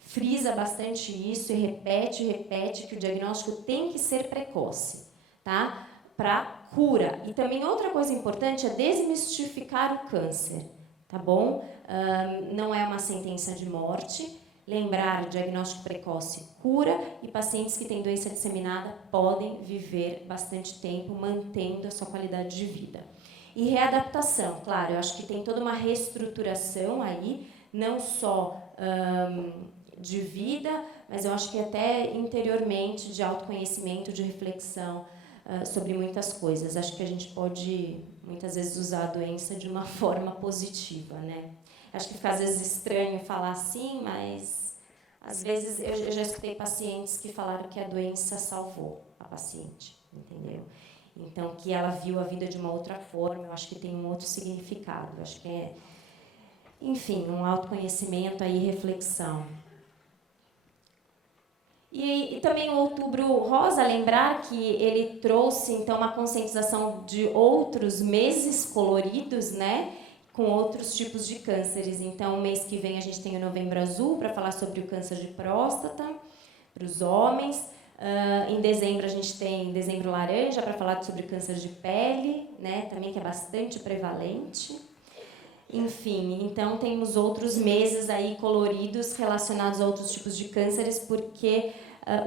frisa bastante isso e repete que o diagnóstico tem que ser precoce, tá? Para cura. E também outra coisa importante é desmistificar o câncer, tá bom? Não é uma sentença de morte. Lembrar, diagnóstico precoce cura, e pacientes que têm doença disseminada podem viver bastante tempo, mantendo a sua qualidade de vida. E readaptação, claro, eu acho que tem toda uma reestruturação aí, não só de vida, mas eu acho que até interiormente, de autoconhecimento, de reflexão sobre muitas coisas. Acho que a gente pode, muitas vezes, usar a doença de uma forma positiva, né? Acho que fica às vezes estranho falar assim, mas às vezes eu já escutei pacientes que falaram que a doença salvou a paciente, entendeu? Então, que ela viu a vida de uma outra forma, eu acho que tem um outro significado. Eu acho que é, enfim, um autoconhecimento aí, reflexão. E também o Outubro Rosa, lembrar que ele trouxe, então, uma conscientização de outros meses coloridos, né? Com outros tipos de cânceres. Então, mês que vem a gente tem o Novembro Azul para falar sobre o câncer de próstata para os homens. Em dezembro a gente tem Dezembro Laranja para falar sobre o câncer de pele, né? Também que é bastante prevalente. Enfim, então temos outros meses aí coloridos relacionados a outros tipos de cânceres, porque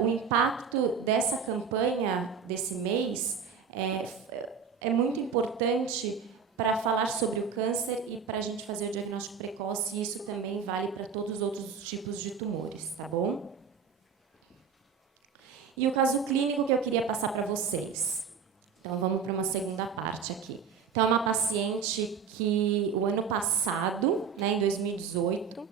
o impacto dessa campanha desse mês é muito importante para falar sobre o câncer e para a gente fazer o diagnóstico precoce, e isso também vale para todos os outros tipos de tumores, tá bom? E o caso clínico que eu queria passar para vocês. Então, vamos para uma segunda parte aqui. Então, é uma paciente que, o ano passado, né, em 2018,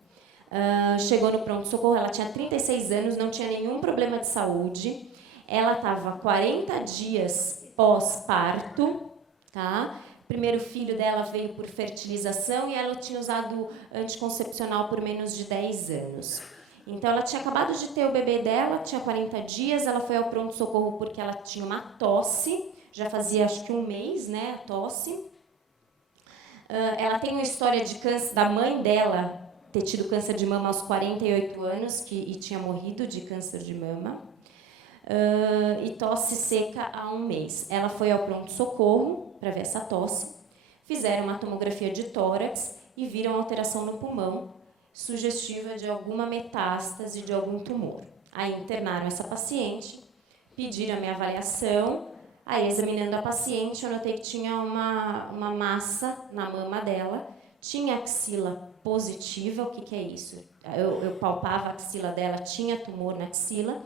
chegou no pronto-socorro, ela tinha 36 anos, não tinha nenhum problema de saúde, ela estava 40 dias pós-parto, tá? O primeiro filho dela veio por fertilização e ela tinha usado anticoncepcional por menos de 10 anos. Então, ela tinha acabado de ter o bebê dela, tinha 40 dias, ela foi ao pronto-socorro porque ela tinha uma tosse, já fazia acho que um mês, né, a tosse. Ela tem uma história de câncer da mãe dela ter tido câncer de mama aos 48 anos e tinha morrido de câncer de mama. E tosse seca há um mês. Ela foi ao pronto-socorro para ver essa tosse, fizeram uma tomografia de tórax e viram alteração no pulmão, sugestiva de alguma metástase de algum tumor. Aí internaram essa paciente, pediram a minha avaliação, aí examinando a paciente eu notei que tinha uma massa na mama dela, tinha axila positiva. O que é isso? Eu palpava a axila dela, tinha tumor na axila,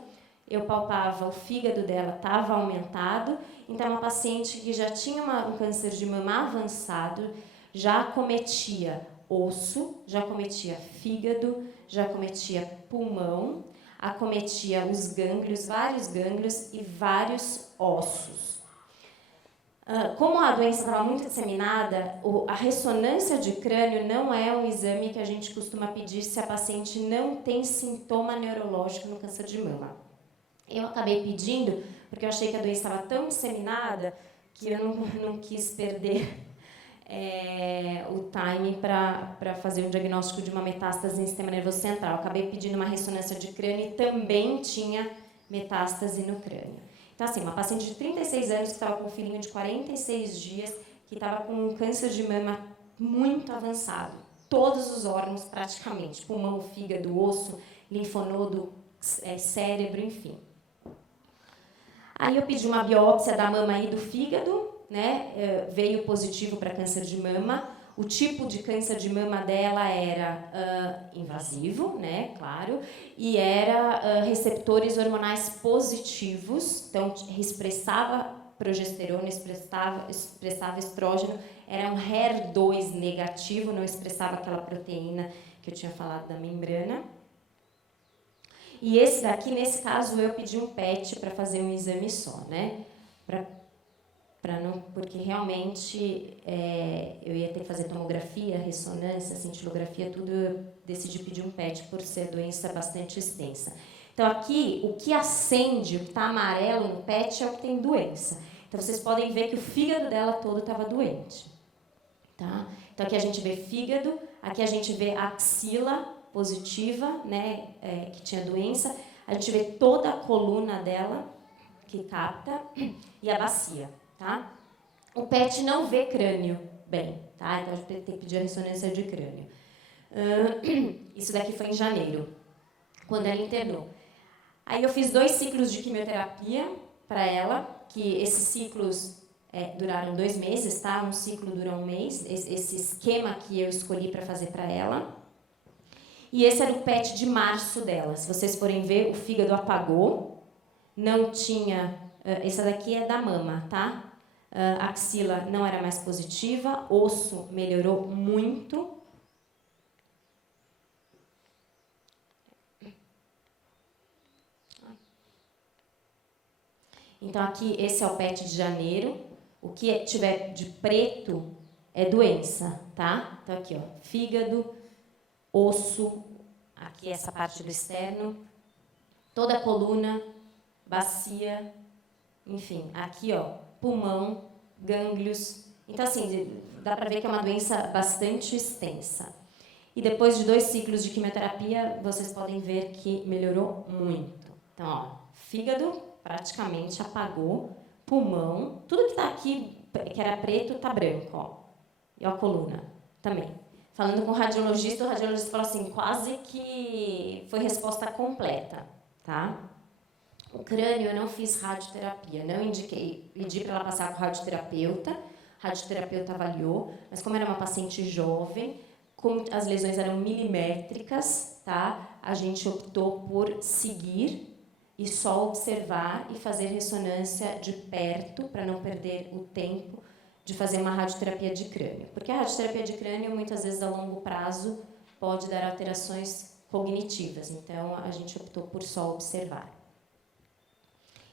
eu palpava o fígado dela, estava aumentado, então é uma paciente que já tinha um câncer de mama avançado, já acometia osso, já cometia fígado, já cometia pulmão, acometia os gânglios, vários gânglios e vários ossos. Como a doença estava muito disseminada, a ressonância de crânio não é um exame que a gente costuma pedir se a paciente não tem sintoma neurológico no câncer de mama. Eu acabei pedindo porque eu achei que a doença estava tão disseminada que eu não quis perder o time para fazer o diagnóstico de uma metástase no sistema nervoso central. Eu acabei pedindo uma ressonância de crânio e também tinha metástase no crânio. Então, assim, uma paciente de 36 anos que estava com um filhinho de 46 dias, que estava com um câncer de mama muito avançado. Todos os órgãos, praticamente. Pulmão, fígado, osso, linfonodo, cérebro, enfim. Aí eu pedi uma biópsia da mama e do fígado, né? Veio positivo para câncer de mama. O tipo de câncer de mama dela era invasivo, né, claro, e era receptores hormonais positivos, então expressava progesterona, expressava estrógeno, era um HER2 negativo, não expressava aquela proteína que eu tinha falado da membrana. E esse daqui, nesse caso, eu pedi um PET para fazer um exame só, né, porque realmente eu ia ter que fazer tomografia, ressonância, cintilografia, tudo, eu decidi pedir um PET por ser doença bastante extensa. Então, aqui, o que acende, o que está amarelo no PET é o que tem doença. Então, vocês podem ver que o fígado dela todo estava doente. Tá? Então, aqui a gente vê fígado, aqui a gente vê a axila positiva, né, que tinha doença, a gente vê toda a coluna dela, que capta, e a bacia. Tá? O PET não vê crânio bem, tá? Então a gente tem que pedir a ressonância de crânio. Isso daqui foi em janeiro, quando ela internou. Aí eu fiz 2 ciclos de quimioterapia para ela, que esses ciclos duraram 2 meses, tá? Um ciclo dura 1 mês, esse esquema que eu escolhi para fazer para ela. E esse era o PET de março dela. Se vocês forem ver, o fígado apagou, não tinha... essa daqui é da mama, tá? A axila não era mais positiva, osso melhorou muito. Então, aqui, esse é o PET de janeiro. O que tiver de preto é doença, tá? Então, aqui, ó, fígado, osso, aqui essa parte do externo, toda a coluna, bacia, enfim, aqui, ó, pulmão, gânglios. Então, assim, dá para ver que é uma doença bastante extensa. E depois de 2 ciclos de quimioterapia, vocês podem ver que melhorou muito. Então, ó, fígado praticamente apagou, pulmão, tudo que está aqui, que era preto, está branco, ó. E a coluna também. Falando com o radiologista falou assim, quase que foi resposta completa, tá? O crânio eu não fiz radioterapia, não indiquei, pedi para ela passar com o radioterapeuta avaliou, mas como era uma paciente jovem, como as lesões eram milimétricas, tá? A gente optou por seguir e só observar e fazer ressonância de perto, para não perder o tempo de fazer uma radioterapia de crânio. Porque a radioterapia de crânio, muitas vezes, a longo prazo, pode dar alterações cognitivas. Então, a gente optou por só observar.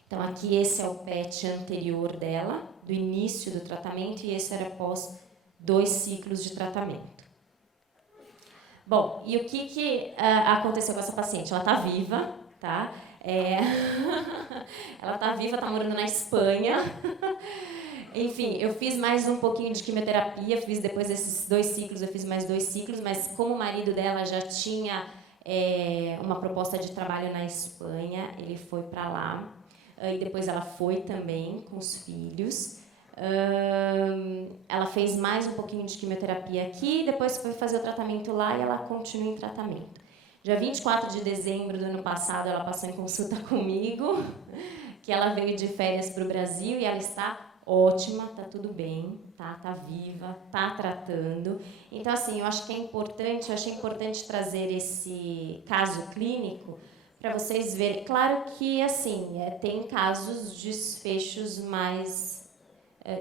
Então, aqui esse é o PET anterior dela, do início do tratamento, e esse era após 2 ciclos de tratamento. Bom, e o que aconteceu com essa paciente? Ela está viva, tá? Ela está viva, está morando na Espanha. Enfim, eu fiz mais um pouquinho de quimioterapia, fiz depois desses 2 ciclos, eu fiz mais 2 ciclos, mas como o marido dela já tinha uma proposta de trabalho na Espanha, ele foi para lá. E depois ela foi também com os filhos. Ela fez mais um pouquinho de quimioterapia aqui, depois foi fazer o tratamento lá e ela continua em tratamento. Dia 24 de dezembro do ano passado, ela passou em consulta comigo, que ela veio de férias para o Brasil e ela está ótima, está tudo bem, tá viva, está tratando. Então, assim, eu achei importante trazer esse caso clínico para vocês verem. Claro que, assim, tem casos, desfechos mais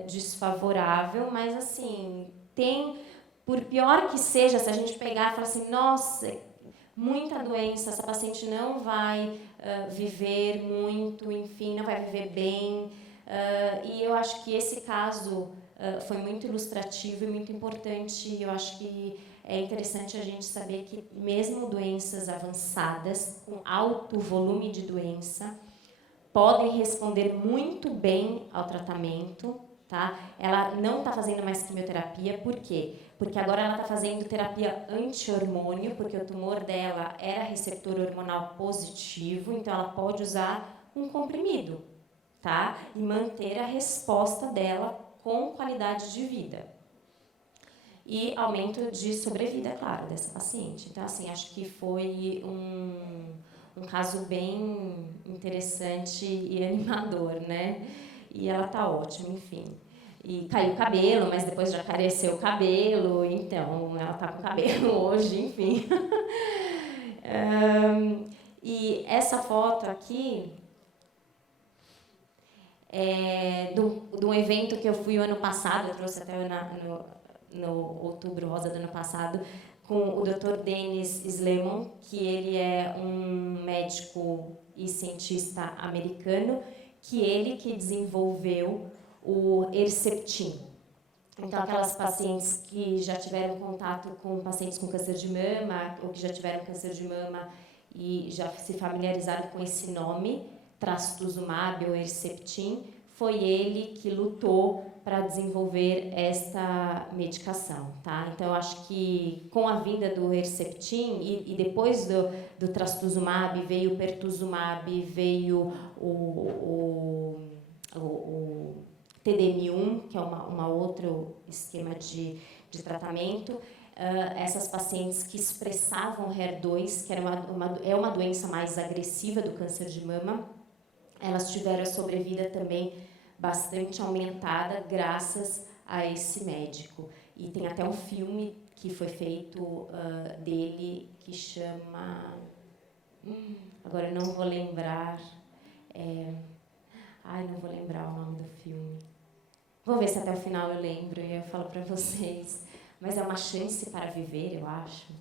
desfavorável, mas, assim, tem por pior que seja, se a gente pegar e falar assim, nossa, muita doença, essa paciente não vai viver muito, enfim, não vai viver bem. E eu acho que esse caso foi muito ilustrativo e muito importante. Eu acho que é interessante a gente saber que mesmo doenças avançadas, com alto volume de doença, podem responder muito bem ao tratamento, tá? Ela não está fazendo mais quimioterapia, por quê? Porque agora ela está fazendo terapia anti-hormônio, porque o tumor dela era receptor hormonal positivo, então ela pode usar um comprimido, tá? E manter a resposta dela com qualidade de vida. E aumento de sobrevida, é claro, dessa paciente. Então, assim, acho que foi um caso bem interessante e animador, né? E ela tá ótima, enfim. E caiu o cabelo, mas depois já cresceu o cabelo, então ela tá com cabelo hoje, enfim. E essa foto aqui é de um evento que eu fui o ano passado, eu trouxe até no Outubro Rosa do ano passado, com o Dr. Dennis Slemon, que ele é um médico e cientista americano, que desenvolveu o Herceptin. Então, aquelas pacientes que já tiveram contato com pacientes com câncer de mama, ou que já tiveram câncer de mama e já se familiarizaram com esse nome, trastuzumab ou Herceptin, foi ele que lutou para desenvolver esta medicação, tá? Então, eu acho que com a vinda do Herceptin e depois do trastuzumab veio o pertuzumab, veio o TDM1, que é uma outro esquema de tratamento. Essas pacientes que expressavam HER2, que é uma doença mais agressiva do câncer de mama, elas tiveram a sobrevida também bastante aumentada graças a esse médico. E tem até um filme que foi feito dele que chama... agora eu não vou lembrar... não vou lembrar o nome do filme. Vou ver se até o final eu lembro e eu falo para vocês. Mas é Uma Chance para Viver, eu acho.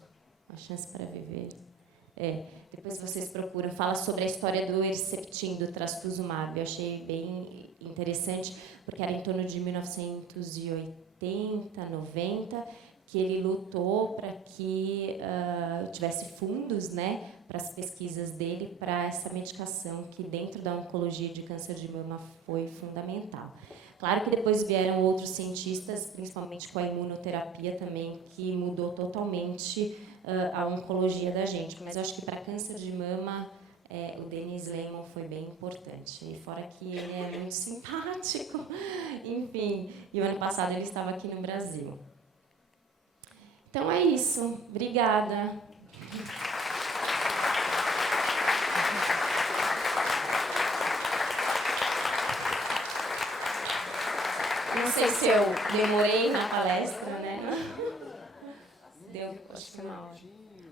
Uma Chance para Viver. Depois vocês procuram. Fala sobre a história do Herceptin, do trastuzumab. Eu achei bem interessante, porque era em torno de 1980, 90, que ele lutou para que tivesse fundos, né, para as pesquisas dele, para essa medicação que dentro da oncologia de câncer de mama foi fundamental. Claro que depois vieram outros cientistas, principalmente com a imunoterapia também, que mudou totalmente a oncologia da gente. Mas eu acho que para câncer de mama, o Dennis Slemon foi bem importante. E fora que ele é muito simpático. Enfim, e o ano passado ele estava aqui no Brasil. Então é isso. Obrigada. Não sei se eu demorei na palestra, né? Deu, acho que uma hora.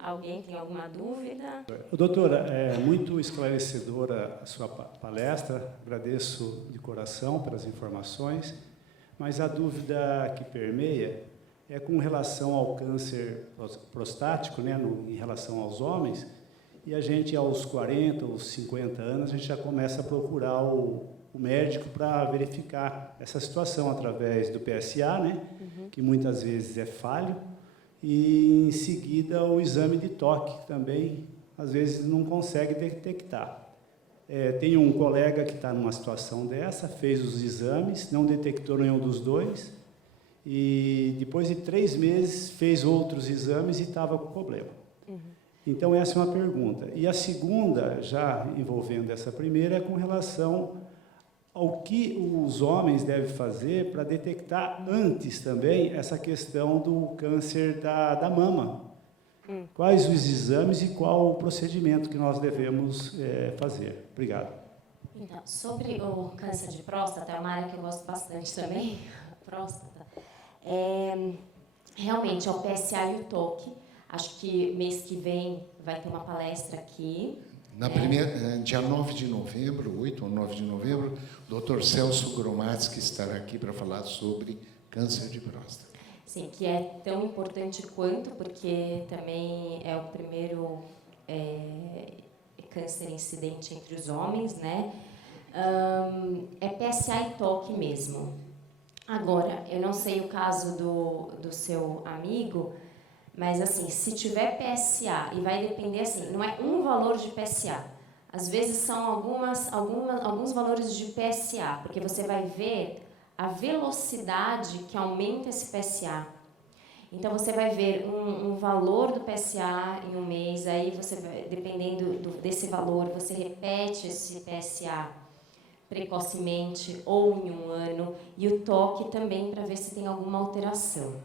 Alguém tem alguma dúvida? Doutora, é muito esclarecedora a sua palestra, agradeço de coração pelas informações, mas a dúvida que permeia é com relação ao câncer prostático, né, em relação aos homens, e a gente aos 40 ou 50 anos, a gente já começa a procurar o médico para verificar essa situação através do PSA, né, que muitas vezes é falho, e em seguida o exame de toque, que também às vezes não consegue detectar. Tem um colega que está numa situação dessa, fez os exames, não detectou nenhum dos dois, e depois de 3 meses fez outros exames e estava com problema. Então essa é uma pergunta. E a segunda, já envolvendo essa primeira, é com relação ao que os homens devem fazer para detectar antes também essa questão do câncer da mama. Quais os exames e qual o procedimento que nós devemos fazer? Obrigado. Então, sobre o câncer de próstata, é uma área que eu gosto bastante também, próstata. Realmente, é o PSA e o TOC. Acho que mês que vem vai ter uma palestra aqui. Na primeira, dia 9 de novembro, 8 ou 9 de novembro, o Dr. Celso Gromatzki estará aqui para falar sobre câncer de próstata. Sim, que é tão importante quanto, porque também é o primeiro câncer incidente entre os homens, né? É PSA e toque mesmo. Agora, eu não sei o caso do seu amigo, mas assim, se tiver PSA, e vai depender assim, não é um valor de PSA, às vezes são alguns valores de PSA, porque você vai ver a velocidade que aumenta esse PSA. Então, você vai ver um valor do PSA em um mês, aí você vai, dependendo desse valor, você repete esse PSA precocemente ou em um ano, e o toque também para ver se tem alguma alteração.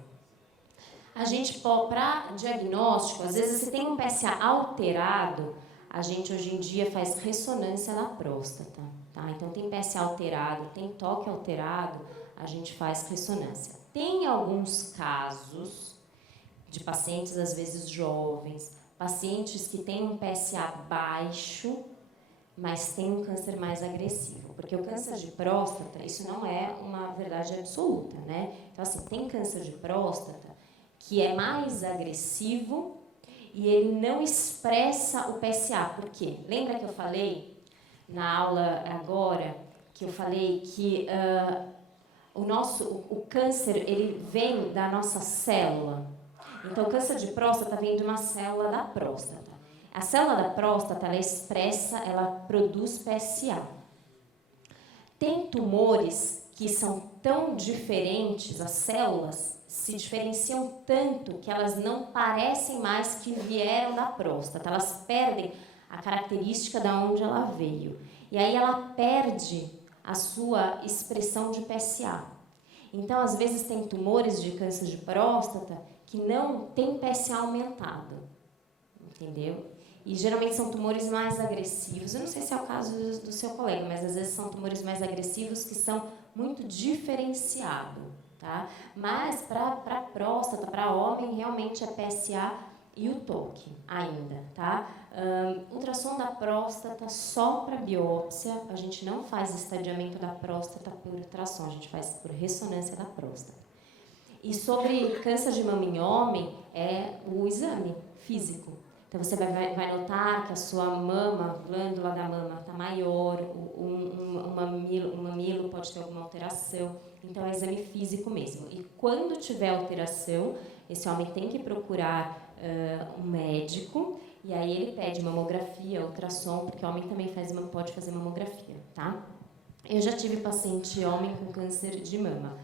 A gente, para diagnóstico, às vezes se tem um PSA alterado, a gente hoje em dia faz ressonância na próstata. Tá? Então, tem PSA alterado, tem toque alterado, a gente faz ressonância. Tem alguns casos de pacientes, às vezes jovens, pacientes que têm um PSA baixo, mas têm um câncer mais agressivo. Porque o câncer de próstata, isso não é uma verdade absoluta, né? Então, assim, tem câncer de próstata que é mais agressivo e ele não expressa o PSA. Por quê? Lembra que eu falei na aula agora, que eu falei que o câncer, ele vem da nossa célula. Então, o câncer de próstata vem de uma célula da próstata. A célula da próstata, ela expressa, ela produz PSA. Tem tumores que são tão diferentes, as células se diferenciam tanto que elas não parecem mais que vieram da próstata. Elas perdem a característica de onde ela veio. E aí ela perde a sua expressão de PSA. Então, às vezes, tem tumores de câncer de próstata que não tem PSA aumentado, entendeu? E geralmente são tumores mais agressivos. Eu não sei se é o caso do seu colega, mas às vezes são tumores mais agressivos que são muito diferenciados, tá? Mas para próstata, para homem, realmente é PSA e o toque ainda, tá? Ultrassom da próstata só para biópsia, a gente não faz estadiamento da próstata por ultrassom, a gente faz por ressonância da próstata. E sobre câncer de mama em homem, é o exame físico. Então, você vai notar que a sua mama, glândula da mama, está maior, um mamilo pode ter alguma alteração. Então, é exame físico mesmo. E quando tiver alteração, esse homem tem que procurar um médico, e aí ele pede mamografia, ultrassom, porque o homem também pode fazer mamografia, tá? Eu já tive paciente homem com câncer de mama.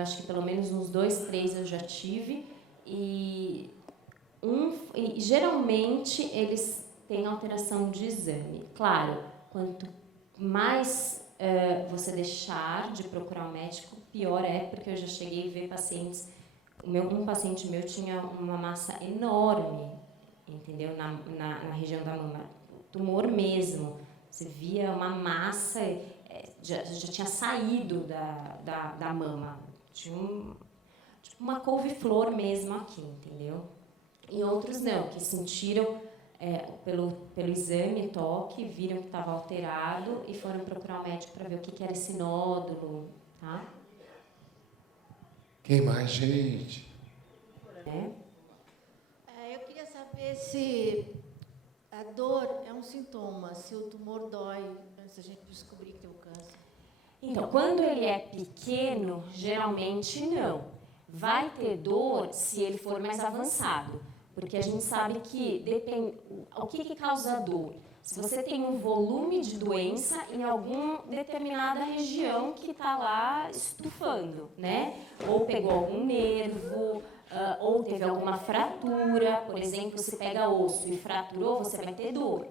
Acho que pelo menos uns 2, 3 eu já tive, e geralmente eles têm alteração de exame. Claro, quanto mais você deixar de procurar um médico, pior é, porque eu já cheguei a ver pacientes. Um paciente meu tinha uma massa enorme, entendeu? Na região da mama, tumor mesmo. Você via uma massa, já tinha saído da mama. Tinha tipo uma couve-flor mesmo aqui, entendeu? E outros não, que sentiram pelo exame, toque, viram que estava alterado e foram procurar o médico para ver o que era esse nódulo, tá? Quem mais, gente? Eu queria saber se a dor é um sintoma, se o tumor dói, antes a gente descobrir que tem o câncer. Então, quando ele é pequeno, geralmente não. Vai ter dor se ele for mais avançado. Porque a gente sabe que depende. O que causa dor? Se você tem um volume de doença em alguma determinada região que está lá estufando, né? Ou pegou algum nervo, ou teve alguma fratura. Por exemplo, se pega osso e fraturou, você vai ter dor.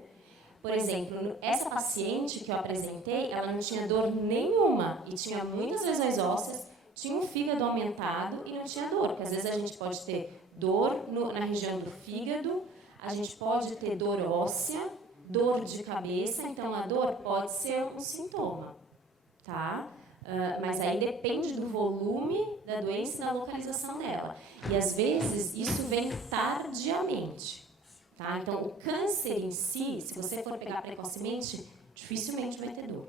Por exemplo, essa paciente que eu apresentei, ela não tinha dor nenhuma e tinha muitas lesões ósseas, tinha um fígado aumentado e não tinha dor, porque às vezes a gente pode ter dor na região do fígado, a gente pode ter dor óssea, dor de cabeça, então a dor pode ser um sintoma, tá? Mas aí depende do volume da doença e da localização dela. E às vezes isso vem tardiamente, tá? Então o câncer em si, se você for pegar precocemente, dificilmente vai ter dor.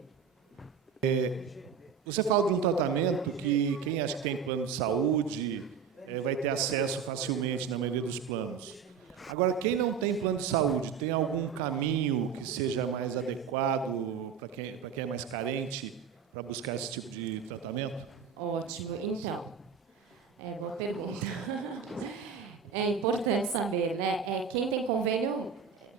Você fala de um tratamento que quem acha que tem plano de saúde vai ter acesso facilmente na maioria dos planos. Agora, quem não tem plano de saúde, tem algum caminho que seja mais adequado para quem é mais carente para buscar esse tipo de tratamento? Ótimo. Então, boa pergunta. É importante saber, né? Quem tem convênio,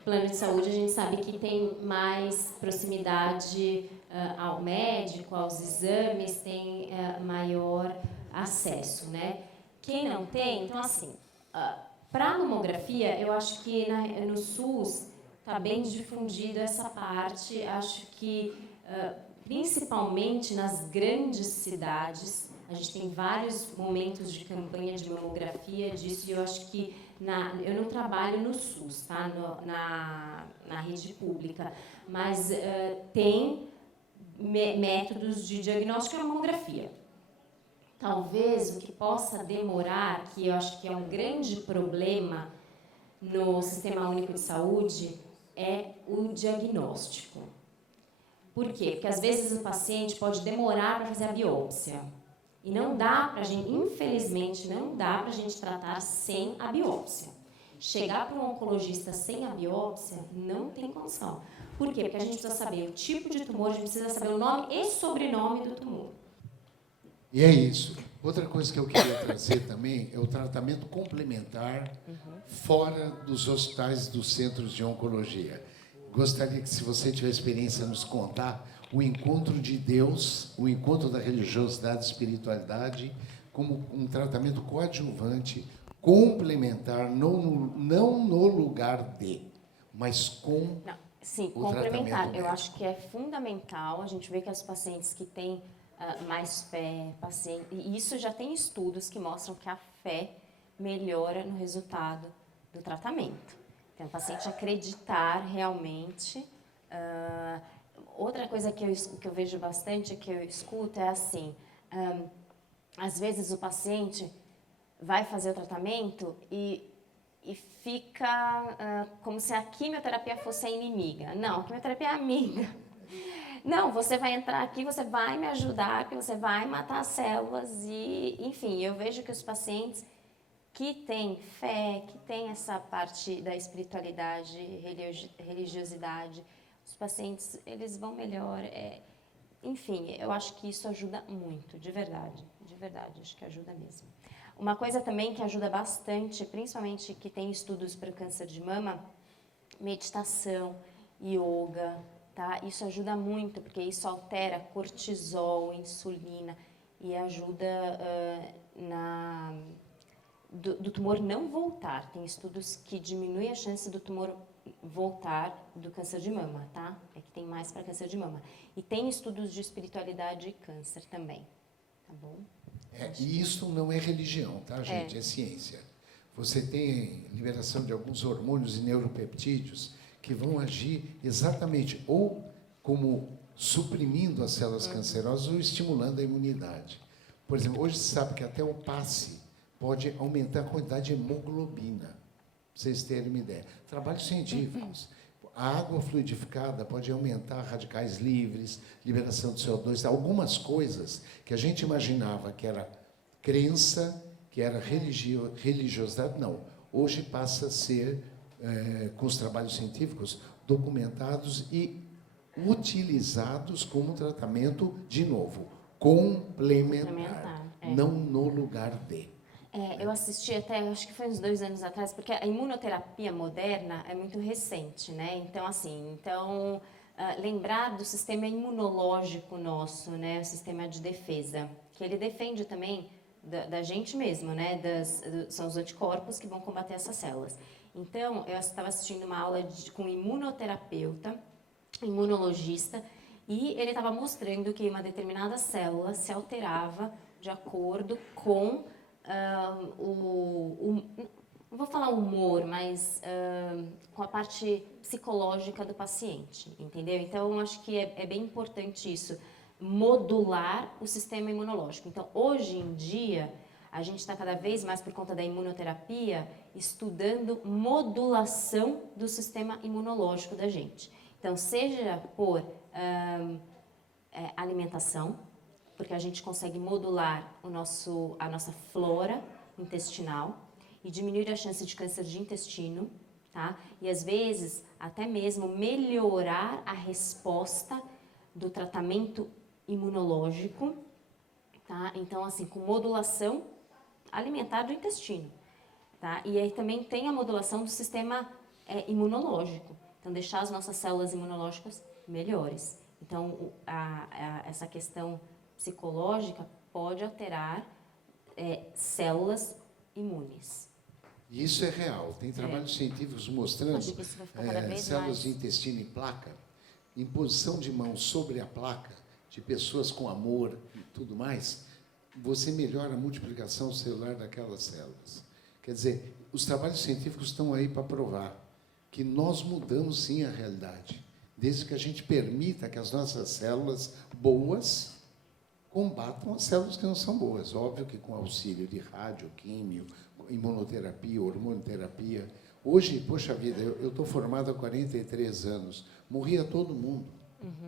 plano de saúde, a gente sabe que tem mais proximidade ao médico, aos exames, tem maior acesso, né? Quem não tem, então assim, para a mamografia, eu acho que no SUS está bem difundida essa parte, acho que principalmente nas grandes cidades, a gente tem vários momentos de campanha de mamografia disso, e eu acho que eu não trabalho no SUS, tá? Na rede pública, mas tem métodos de diagnóstico da mamografia. Talvez o que possa demorar, que eu acho que é um grande problema no Sistema Único de Saúde, é o diagnóstico. Por quê? Porque às vezes o paciente pode demorar para fazer a biópsia. E não dá para a gente, infelizmente, não dá para a gente tratar sem a biópsia. Chegar para um oncologista sem a biópsia não tem condição. Por quê? Porque a gente precisa saber o tipo de tumor, a gente precisa saber o nome e sobrenome do tumor. E é isso. Outra coisa que eu queria trazer também é o tratamento complementar fora dos hospitais dos centros de oncologia. Gostaria que, se você tiver experiência, nos contar o encontro de Deus, o encontro da religiosidade e espiritualidade como um tratamento coadjuvante, complementar, não no lugar de, mas com sim, o complementar. tratamento Eu médico. acho que é fundamental. A gente vê que as pacientes que têm mais fé, e isso já tem estudos que mostram que a fé melhora no resultado do tratamento. Então, o paciente acreditar realmente. Outra coisa que eu vejo bastante, que eu escuto, é assim, às vezes o paciente vai fazer o tratamento e fica como se a quimioterapia fosse a inimiga. Não, a quimioterapia é amiga. Não, você vai entrar aqui, você vai me ajudar, que você vai matar as células e, enfim, eu vejo que os pacientes que têm fé, que têm essa parte da espiritualidade, religiosidade, os pacientes, eles vão melhor. Enfim, eu acho que isso ajuda muito, de verdade, acho que ajuda mesmo. Uma coisa também que ajuda bastante, principalmente que tem estudos para o câncer de mama, meditação, yoga, tá? Isso ajuda muito, porque isso altera cortisol, insulina e ajuda do tumor não voltar. Tem estudos que diminuem a chance do tumor voltar do câncer de mama, tá? É que tem mais para câncer de mama. E tem estudos de espiritualidade e câncer também, tá bom? E isso não é religião, tá, gente? É ciência. Você tem liberação de alguns hormônios e neuropeptídeos que vão agir exatamente ou como suprimindo as células cancerosas ou estimulando a imunidade. Por exemplo, hoje se sabe que até o passe pode aumentar a quantidade de hemoglobina, para vocês terem uma ideia. Trabalhos científicos. A água fluidificada pode aumentar radicais livres, liberação de CO2, algumas coisas que a gente imaginava que era crença, que era religiosidade, não. Hoje passa a ser, com os trabalhos científicos, documentados e utilizados como tratamento, de novo, complementar. Não no lugar de. Eu assisti até, acho que foi uns 2 anos atrás, porque a imunoterapia moderna é muito recente, né? Então, assim, lembrar do sistema imunológico nosso, né? O sistema de defesa, que ele defende também da gente mesmo, né? São os anticorpos que vão combater essas células. Então, eu estava assistindo uma aula com um imunoterapeuta, imunologista, e ele estava mostrando que uma determinada célula se alterava de acordo com não vou falar humor, mas com a parte psicológica do paciente, entendeu? Então, eu acho que é bem importante isso, modular o sistema imunológico. Então, hoje em dia, a gente está cada vez mais, por conta da imunoterapia, estudando modulação do sistema imunológico da gente. Então, seja por alimentação, porque a gente consegue modular a nossa flora intestinal e diminuir a chance de câncer de intestino, tá? E às vezes até mesmo melhorar a resposta do tratamento imunológico, tá? Então, assim, com modulação alimentar do intestino, tá? E aí também tem a modulação do sistema imunológico, então deixar as nossas células imunológicas melhores. Então, essa questão psicológica pode alterar células imunes. E isso é real. Tem trabalhos científicos mostrando Acho que isso vai ficar cada vez células mais. de intestino em placa, em posição de mão sobre a placa, de pessoas com amor e tudo mais, você melhora a multiplicação celular daquelas células. Quer dizer, os trabalhos científicos estão aí para provar que nós mudamos sim a realidade, desde que a gente permita que as nossas células boas combatam as células que não são boas. Óbvio que com auxílio de rádio, químio, imunoterapia, hormonoterapia. Hoje, poxa vida, eu estou formado há 43 anos, morria todo mundo.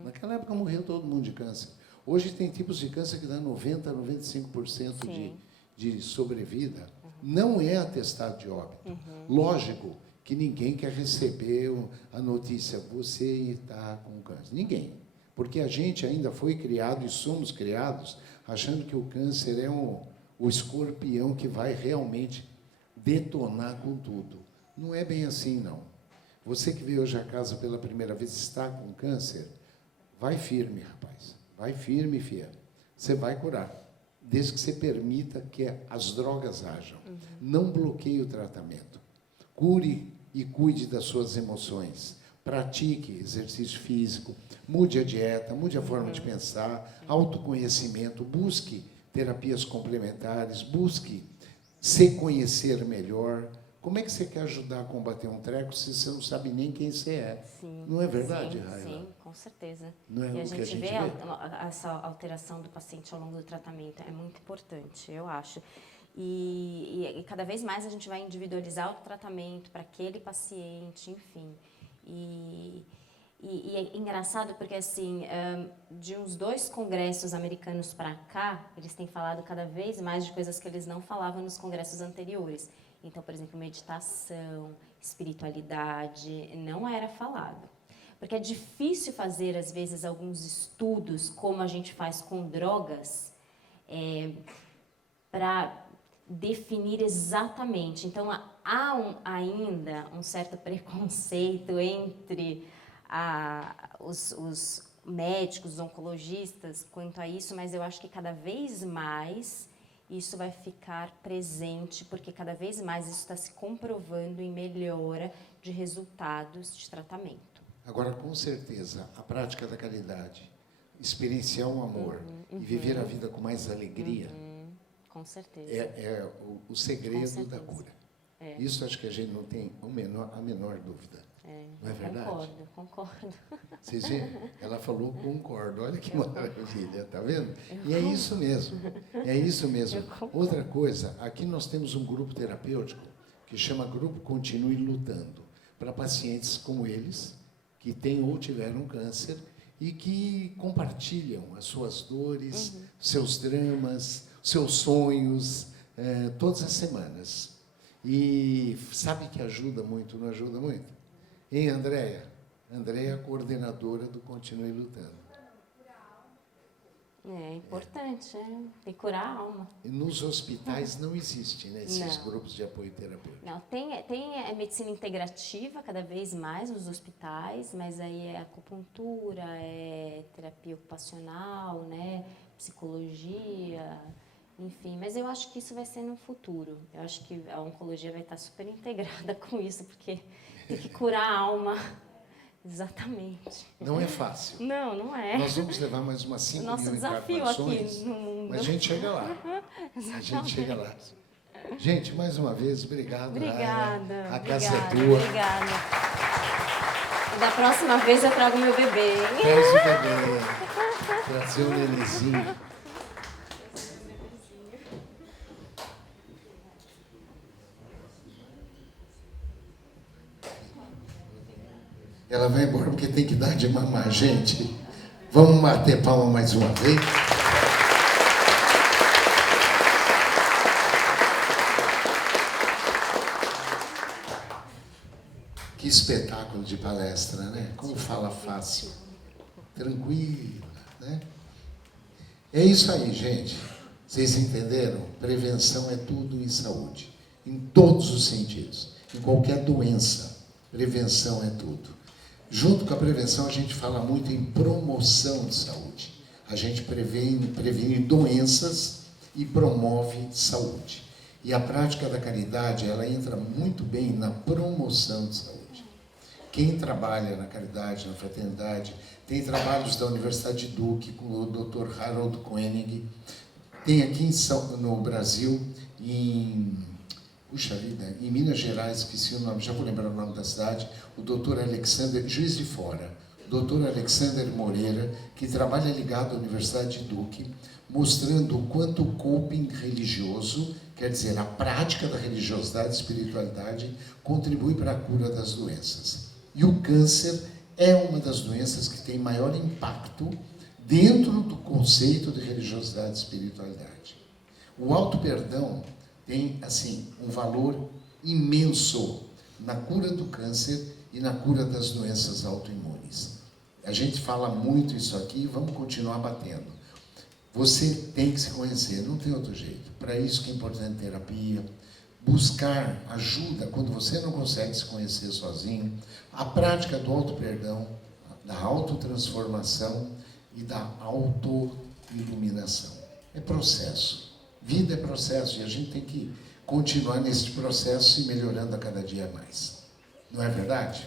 Naquela época morria todo mundo de câncer. Hoje tem tipos de câncer que dá 90%, 95% de sobrevida. Não é atestado de óbito. Lógico que ninguém quer receber a notícia, você está com câncer. Ninguém. Porque a gente ainda foi criado e somos criados achando que o câncer é o escorpião que vai realmente detonar com tudo. Não é bem assim, não. Você que veio hoje a casa pela primeira vez está com câncer, vai firme, rapaz. Vai firme, fia. Você vai curar, desde que você permita que as drogas hajam. Não bloqueie o tratamento. Cure e cuide das suas emoções. Pratique exercício físico, mude a dieta, mude a forma de pensar, autoconhecimento, busque terapias complementares, busque se conhecer melhor. Como é que você quer ajudar a combater um treco se você não sabe nem quem você é? Sim, não é verdade, sim, Raila? sim, com certeza. Não é e a o que gente vê vê? essa alteração do paciente ao longo do tratamento. É muito importante, eu acho. E cada vez mais a gente vai individualizar o tratamento para aquele paciente, enfim. E é engraçado porque, assim, de uns 2 congressos americanos para cá, eles têm falado cada vez mais de coisas que eles não falavam nos congressos anteriores. Então, por exemplo, meditação, espiritualidade, não era falado. Porque é difícil fazer, às vezes, alguns estudos, como a gente faz com drogas, para definir exatamente. Então, há ainda um certo preconceito entre os médicos, os oncologistas, quanto a isso, mas eu acho que cada vez mais isso vai ficar presente, porque cada vez mais isso está se comprovando em melhora de resultados de tratamento. Agora, com certeza, a prática da caridade, experienciar o amor e viver a vida com mais alegria Com certeza. é o segredo certeza. da cura. Isso acho que a gente não tem a menor dúvida. Não é verdade? Concordo. Vocês viram? Ela falou concordo. Olha que maravilha, tá vendo? E é isso mesmo. É isso mesmo. Outra coisa, aqui nós temos um grupo terapêutico que chama Grupo Continue Lutando, para pacientes como eles, que têm ou tiveram câncer e que compartilham as suas dores, seus dramas, seus sonhos, todas as semanas. E sabe que ajuda muito, não ajuda muito? Hein, Andréia? Andréia é a coordenadora do Continue Lutando. É importante, tem que curar a alma. E nos hospitais não existe, né, esses Não. grupos de apoio terapêutico. Não, tem medicina integrativa cada vez mais nos hospitais, mas aí é acupuntura, é terapia ocupacional, né, psicologia, enfim. Mas eu acho que isso vai ser no futuro. Eu acho que a oncologia vai estar super integrada com isso, porque tem que curar a alma. Exatamente. Não é fácil. Não é. Nós vamos levar mais umas 5 Nosso mil desafio encarnações, aqui no mundo. mas a gente chega lá. A gente chega lá. Gente, mais uma vez, obrigado. Obrigada. Raia. A casa obrigada, é tua. Obrigada. E da próxima vez eu trago meu bebê, hein? Traz o bebê. Trazer o nenenzinho. Ela vai embora porque tem que dar de mamar. Gente, vamos bater palma mais uma vez. Que espetáculo de palestra, né? Como fala fácil, tranquilo, né? É isso aí, gente. Vocês entenderam? Prevenção é tudo em saúde, em todos os sentidos, em qualquer doença. Prevenção é tudo. Junto com a prevenção, a gente fala muito em promoção de saúde. A gente previne doenças e promove saúde. E a prática da caridade, ela entra muito bem na promoção de saúde. Quem trabalha na caridade, na fraternidade, tem trabalhos da Universidade de Duke, com o Dr. Harold Koenig, tem aqui no Brasil, em Minas Gerais, esqueci o nome, já vou lembrar o nome da cidade, o Dr. Alexander, Juiz de Fora, o Dr. Alexander Moreira, que trabalha ligado à Universidade de Duke, mostrando o quanto o coping religioso, quer dizer, a prática da religiosidade e espiritualidade, contribui para a cura das doenças. E o câncer é uma das doenças que tem maior impacto dentro do conceito de religiosidade e espiritualidade. O auto-perdão tem, assim, um valor imenso na cura do câncer e na cura das doenças autoimunes. A gente fala muito isso aqui e vamos continuar batendo. Você tem que se conhecer, não tem outro jeito. Para isso que é importante terapia, buscar ajuda quando você não consegue se conhecer sozinho, a prática do auto-perdão, da autotransformação e da auto-iluminação. É processo. Vida é processo e a gente tem que continuar nesse processo e melhorando a cada dia mais. Não é verdade?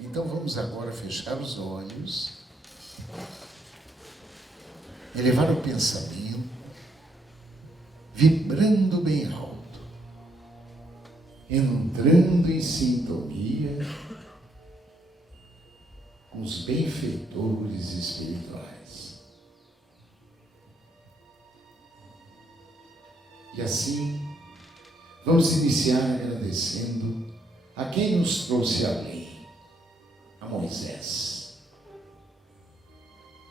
Então vamos agora fechar os olhos, elevar o pensamento, vibrando bem alto, entrando em sintonia com os benfeitores espirituais. E assim, vamos iniciar agradecendo a quem nos trouxe a lei, a Moisés.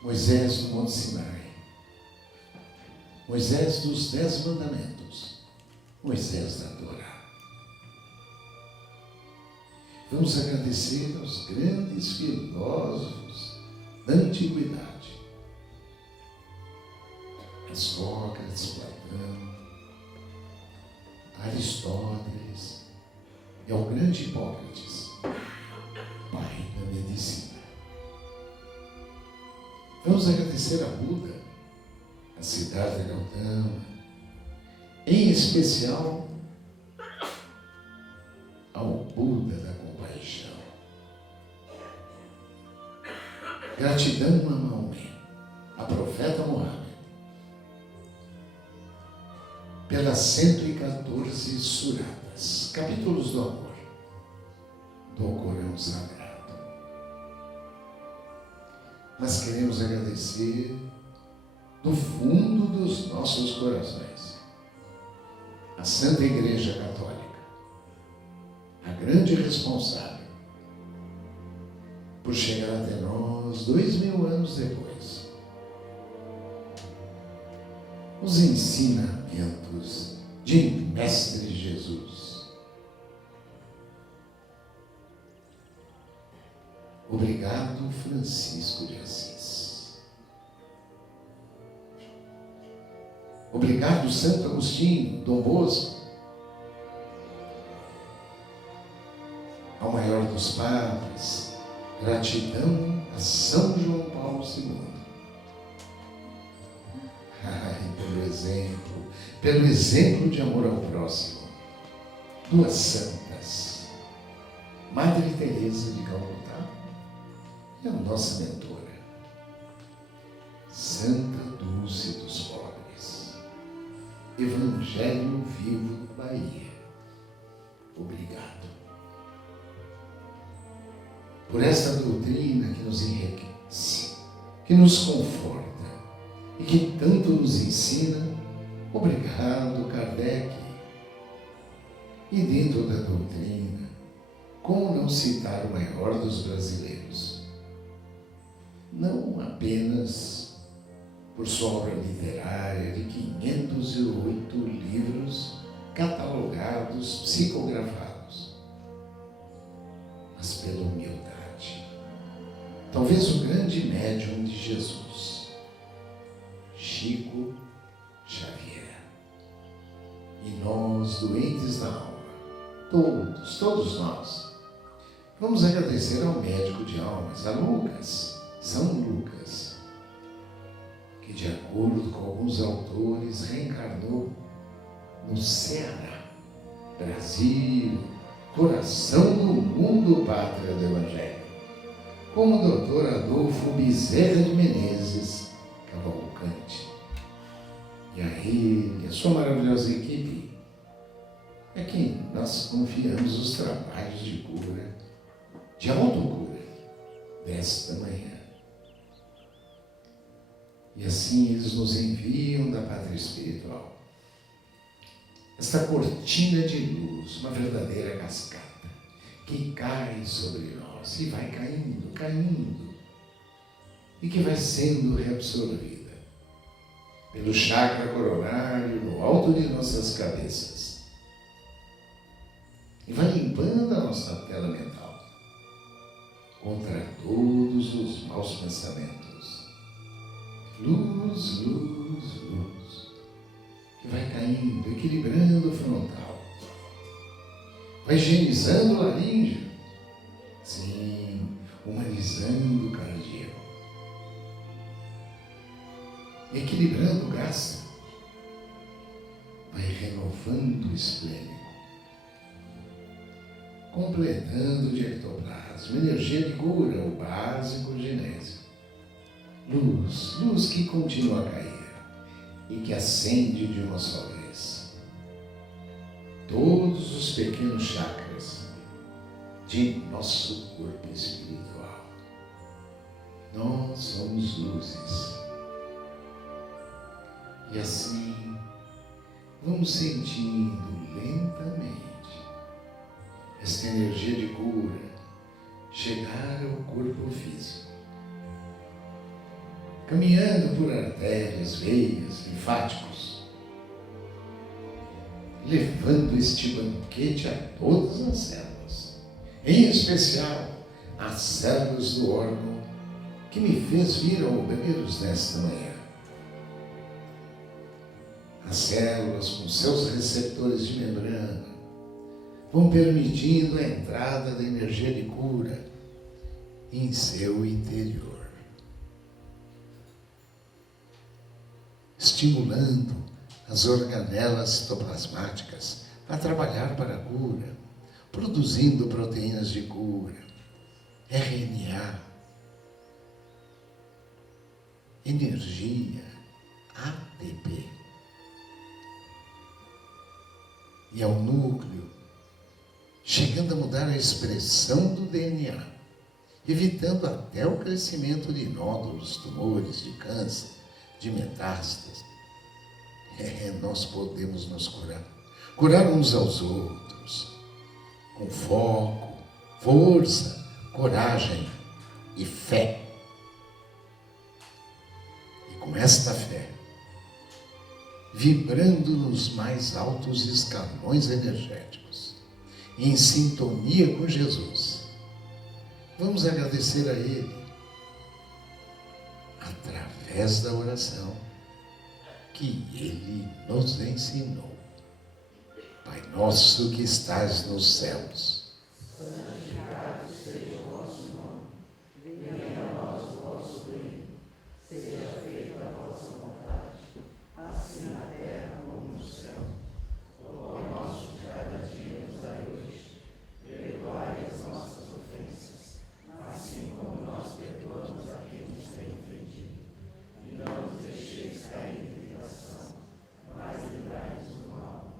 Moisés do Monte Sinai. Moisés dos 10 mandamentos. Moisés da Torá. Vamos agradecer aos grandes filósofos da antiguidade. A Sócrates, Platão, Aristóteles e ao grande Hipócrates, pai da medicina. Vamos agradecer a Buda, a Siddhartha Gautama, em especial ao Buda da compaixão. Gratidão a Maomé, a profeta Muhammad, pelas 114 suratas, capítulos do amor, do Corão Sagrado. Mas queremos agradecer do fundo dos nossos corações a Santa Igreja Católica, a grande responsável por chegar até nós 2000 anos depois. Os ensinamentos de Mestre Jesus. Obrigado, Francisco de Assis. Obrigado, Santo Agostinho, Dom Bosco. Ao maior dos padres, gratidão a São João Paulo II. Pelo exemplo de amor ao próximo, duas santas, Madre Teresa de Calcutá e a nossa mentora, Santa Dulce dos Pobres, Evangelho Vivo da Bahia. Obrigado por esta doutrina que nos enriquece, que nos conforta e que tanto nos ensina. Obrigado, Kardec. E dentro da doutrina, como não citar o maior dos brasileiros? Não apenas por sua obra literária de 508 livros catalogados, psicografados, mas mas pela humildade. Talvez o grande médium de Jesus, Chico Xavier. E nós, doentes da alma, todos nós, vamos agradecer ao médico de almas, a Lucas, São Lucas, que, de acordo com alguns autores, reencarnou no Ceará, Brasil, coração do mundo, pátria do Evangelho, como o Dr. Adolfo Bezerra de Menezes Cavalcante. E a ele, a sua maravilhosa equipe, é que nós confiamos os trabalhos de cura, de autocura, desta manhã. E assim eles nos enviam da pátria espiritual esta cortina de luz, uma verdadeira cascata, que cai sobre nós e vai caindo, e que vai sendo reabsorvida pelo chakra coronário no alto de nossas cabeças. E vai limpando a nossa tela mental contra todos os maus pensamentos. Luz, luz, luz, que vai caindo, equilibrando o frontal, vai higienizando o laríngeo, sim, humanizando o cardíaco, equilibrando o gastro, vai renovando o esplênico, completando o de ectoplasma, energia de cura, o básico, o genésico. Luz, luz que continua a cair e que acende de uma só vez todos os pequenos chakras de nosso corpo espiritual. Nós somos luzes. E assim, vamos sentindo lentamente esta energia de cura chegar ao corpo físico, caminhando por artérias, veias, linfáticos, levando este banquete a todas as células, em especial as células do órgão que me fez vir ao Obreiros nesta manhã. As células, com seus receptores de membrana, vão permitindo a entrada da energia de cura em seu interior, estimulando as organelas citoplasmáticas a trabalhar para a cura, produzindo proteínas de cura, RNA, energia, ATP. E ao núcleo, chegando a mudar a expressão do DNA, evitando até o crescimento de nódulos, tumores, de câncer, de metástases. Nós podemos nos curar uns aos outros, com foco, força, coragem e fé. E com esta fé, vibrando nos mais altos escalões energéticos, em sintonia com Jesus, vamos agradecer a Ele através da oração que Ele nos ensinou. Pai nosso que estás nos céus, santificado seja o vosso nome, venha a nós o vosso reino, seja feita a vossa vontade, assim na terra como no céu. O pão nosso de cada dia nos dai hoje, perdoai as nossas ofensas, assim como nós perdoamos a quem nos tem ofendido. E não nos deixeis cair em tentação, mas livrai-nos do mal.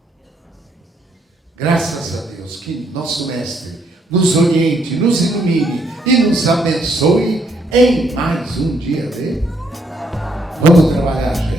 Graças a Deus, que nosso Mestre nos oriente, nos ilumine e nos abençoe em mais um dia de... Vamos trabalhar, gente.